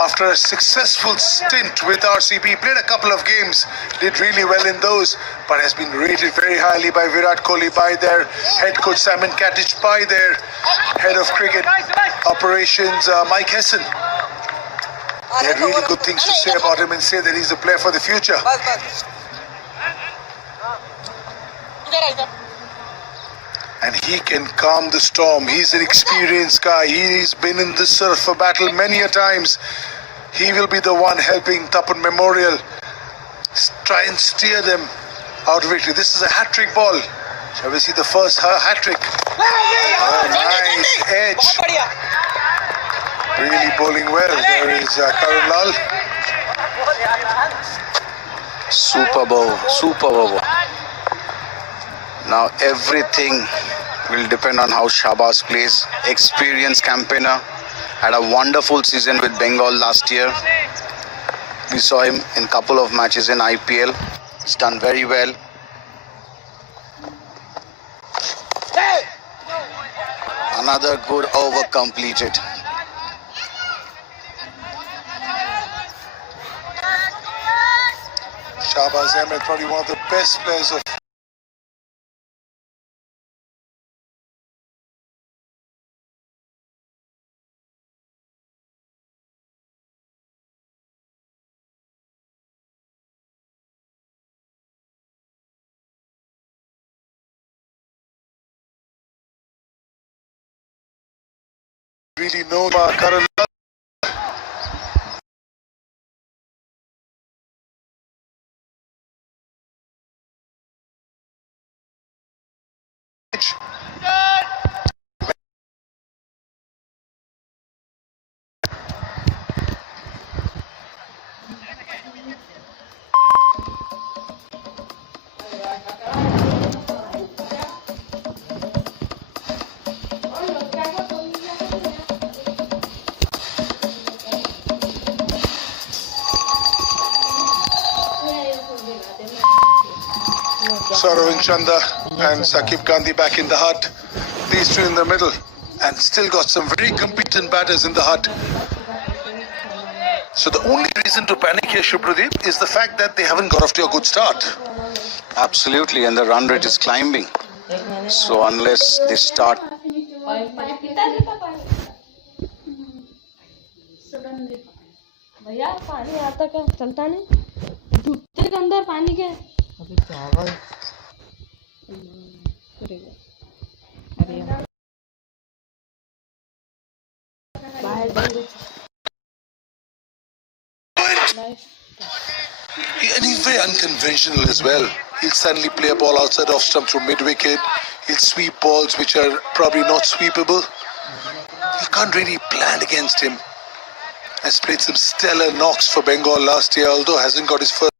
after a successful stint with RCB. Played a couple of games, did really well in those, but has been rated very highly by Virat Kohli, by their head coach Simon Katich, by their head of cricket operations Mike Hesson. They had really good things to say about him and say that he's a player for the future. And he can calm the storm. He's an experienced guy. He's been in this sort of a battle many a times. He will be the one helping Tapan Memorial try and steer them out of victory. This is a hat-trick ball. Shall we see the first hat-trick? Oh, nice edge. Really bowling well. There is Karan Lal. Super bowl, super bowl. Now everything will depend on how Shahbaz plays. Experienced campaigner, had a wonderful season with Bengal last year. We saw him in a couple of matches in IPL. He's done very well. Another good over completed. Shahbaz Ahmed, probably one of the best players of really known Karan Lal. Saurav Chanda and Sakib Gandhi back in the hut. These two in the middle, and still got some very competent batters in the hut. So the only reason to panic here, Shubhradeep, is the fact that they haven't got off to a good start. Absolutely, and the run rate is climbing. So unless they start भैया पानी आता क्या चलता नहीं जूते के अंदर पानी क्या And he's very unconventional as well. He'll suddenly play a ball outside off stump through mid-wicket. He'll sweep balls which are probably not sweepable. You can't really plan against him. Has played some stellar knocks for Bengal last year, although hasn't got his first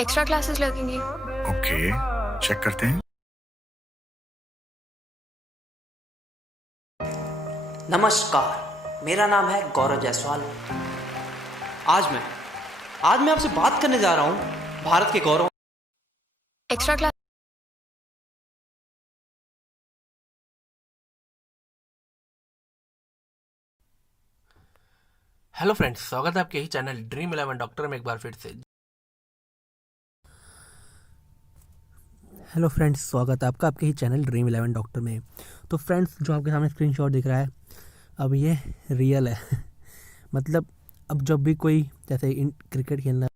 extra classes लगेंगी। Okay, check करते हैं। नमस्कार, मेरा नाम है गौरव जायसवाल। आज मैं आपसे बात करने जा रहा हूँ भारत के गौरव। Extra class. हेलो फ्रेंड्स, स्वागत है आपके ही चैनल ड्रीम 11 डॉक्टर में एक बार फिर से। हेलो फ्रेंड्स, स्वागत है आपका आपके ही चैनल ड्रीम 11 डॉक्टर में। तो फ्रेंड्स, जो आपके सामने स्क्रीनशॉट दिख रहा है, अब ये रियल है। मतलब अब जब भी कोई जैसे क्रिकेट खेलना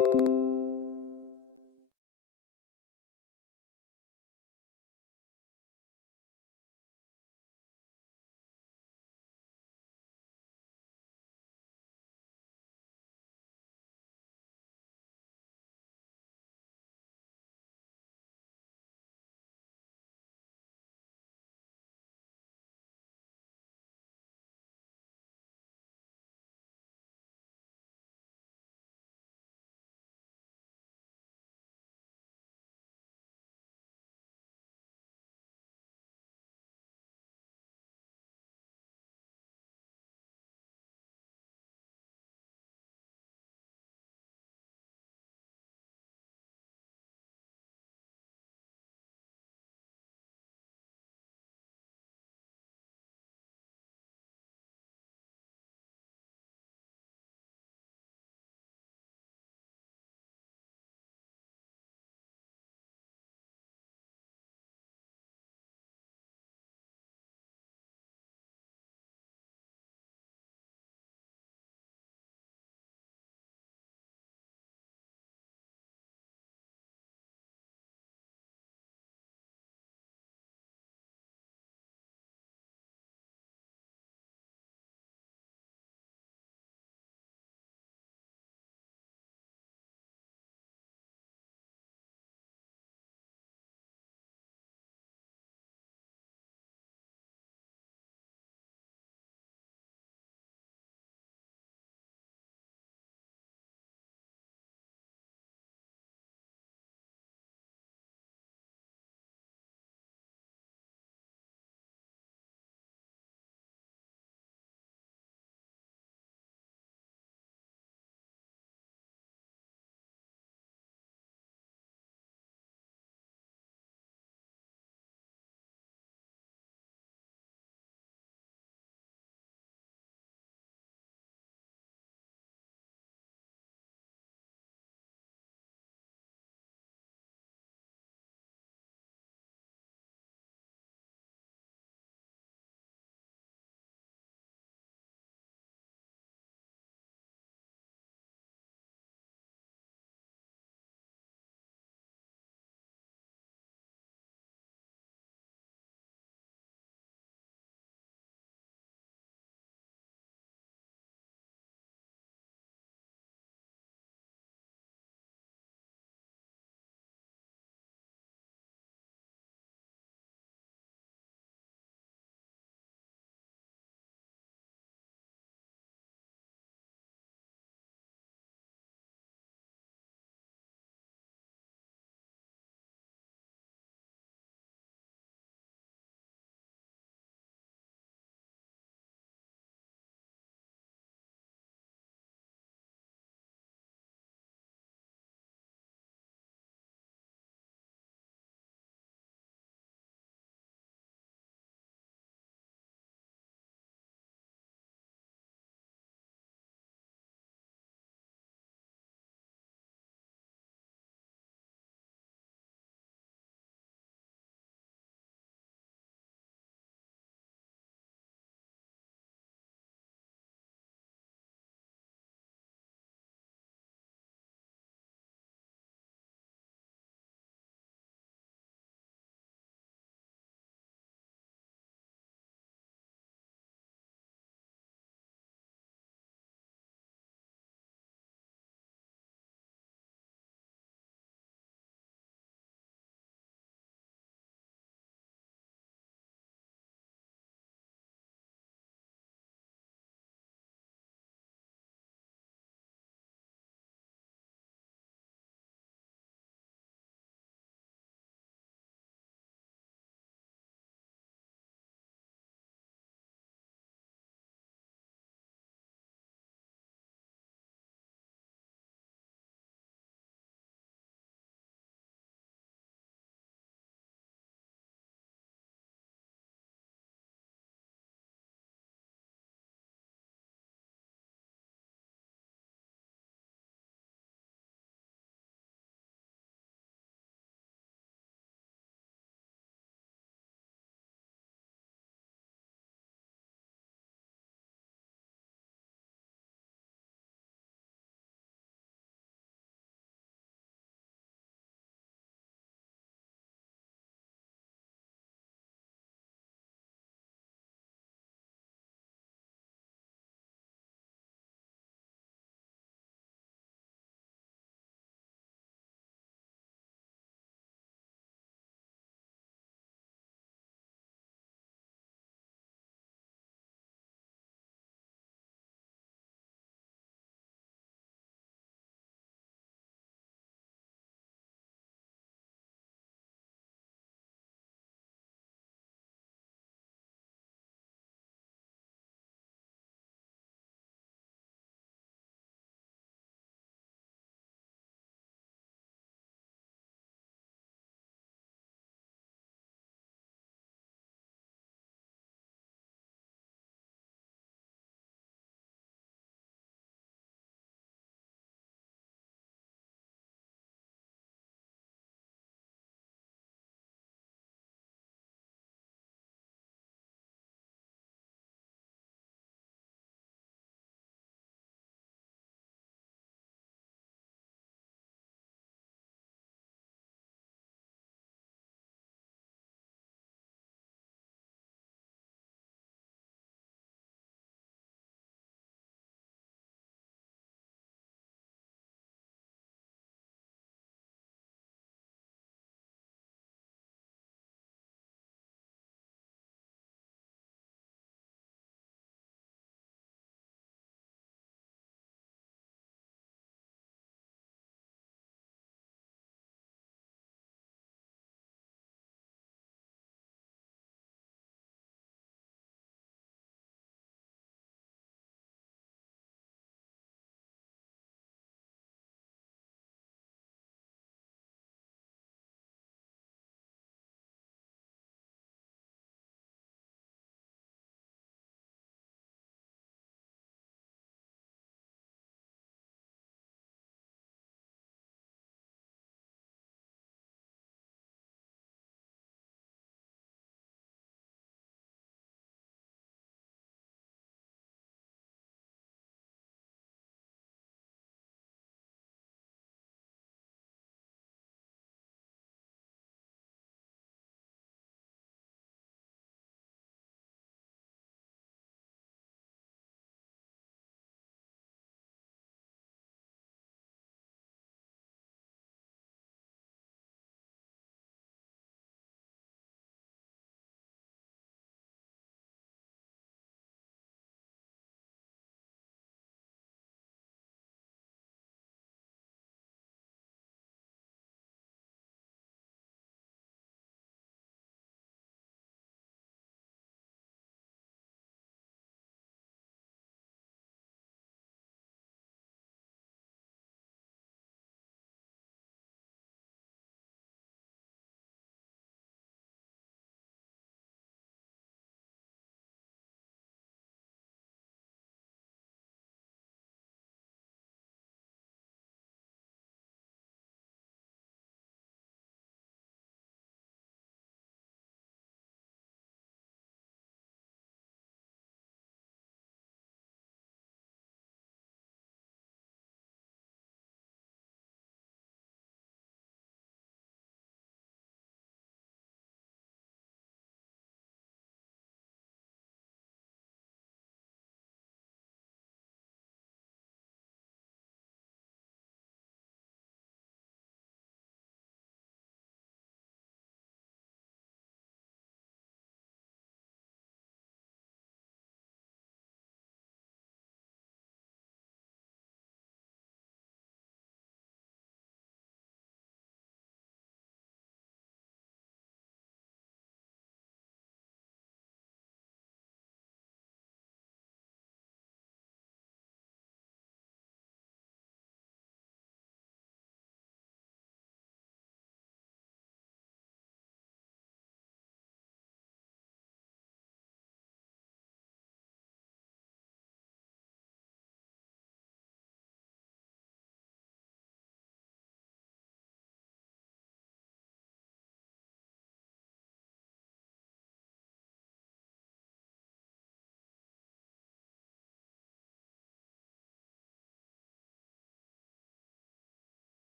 Bye.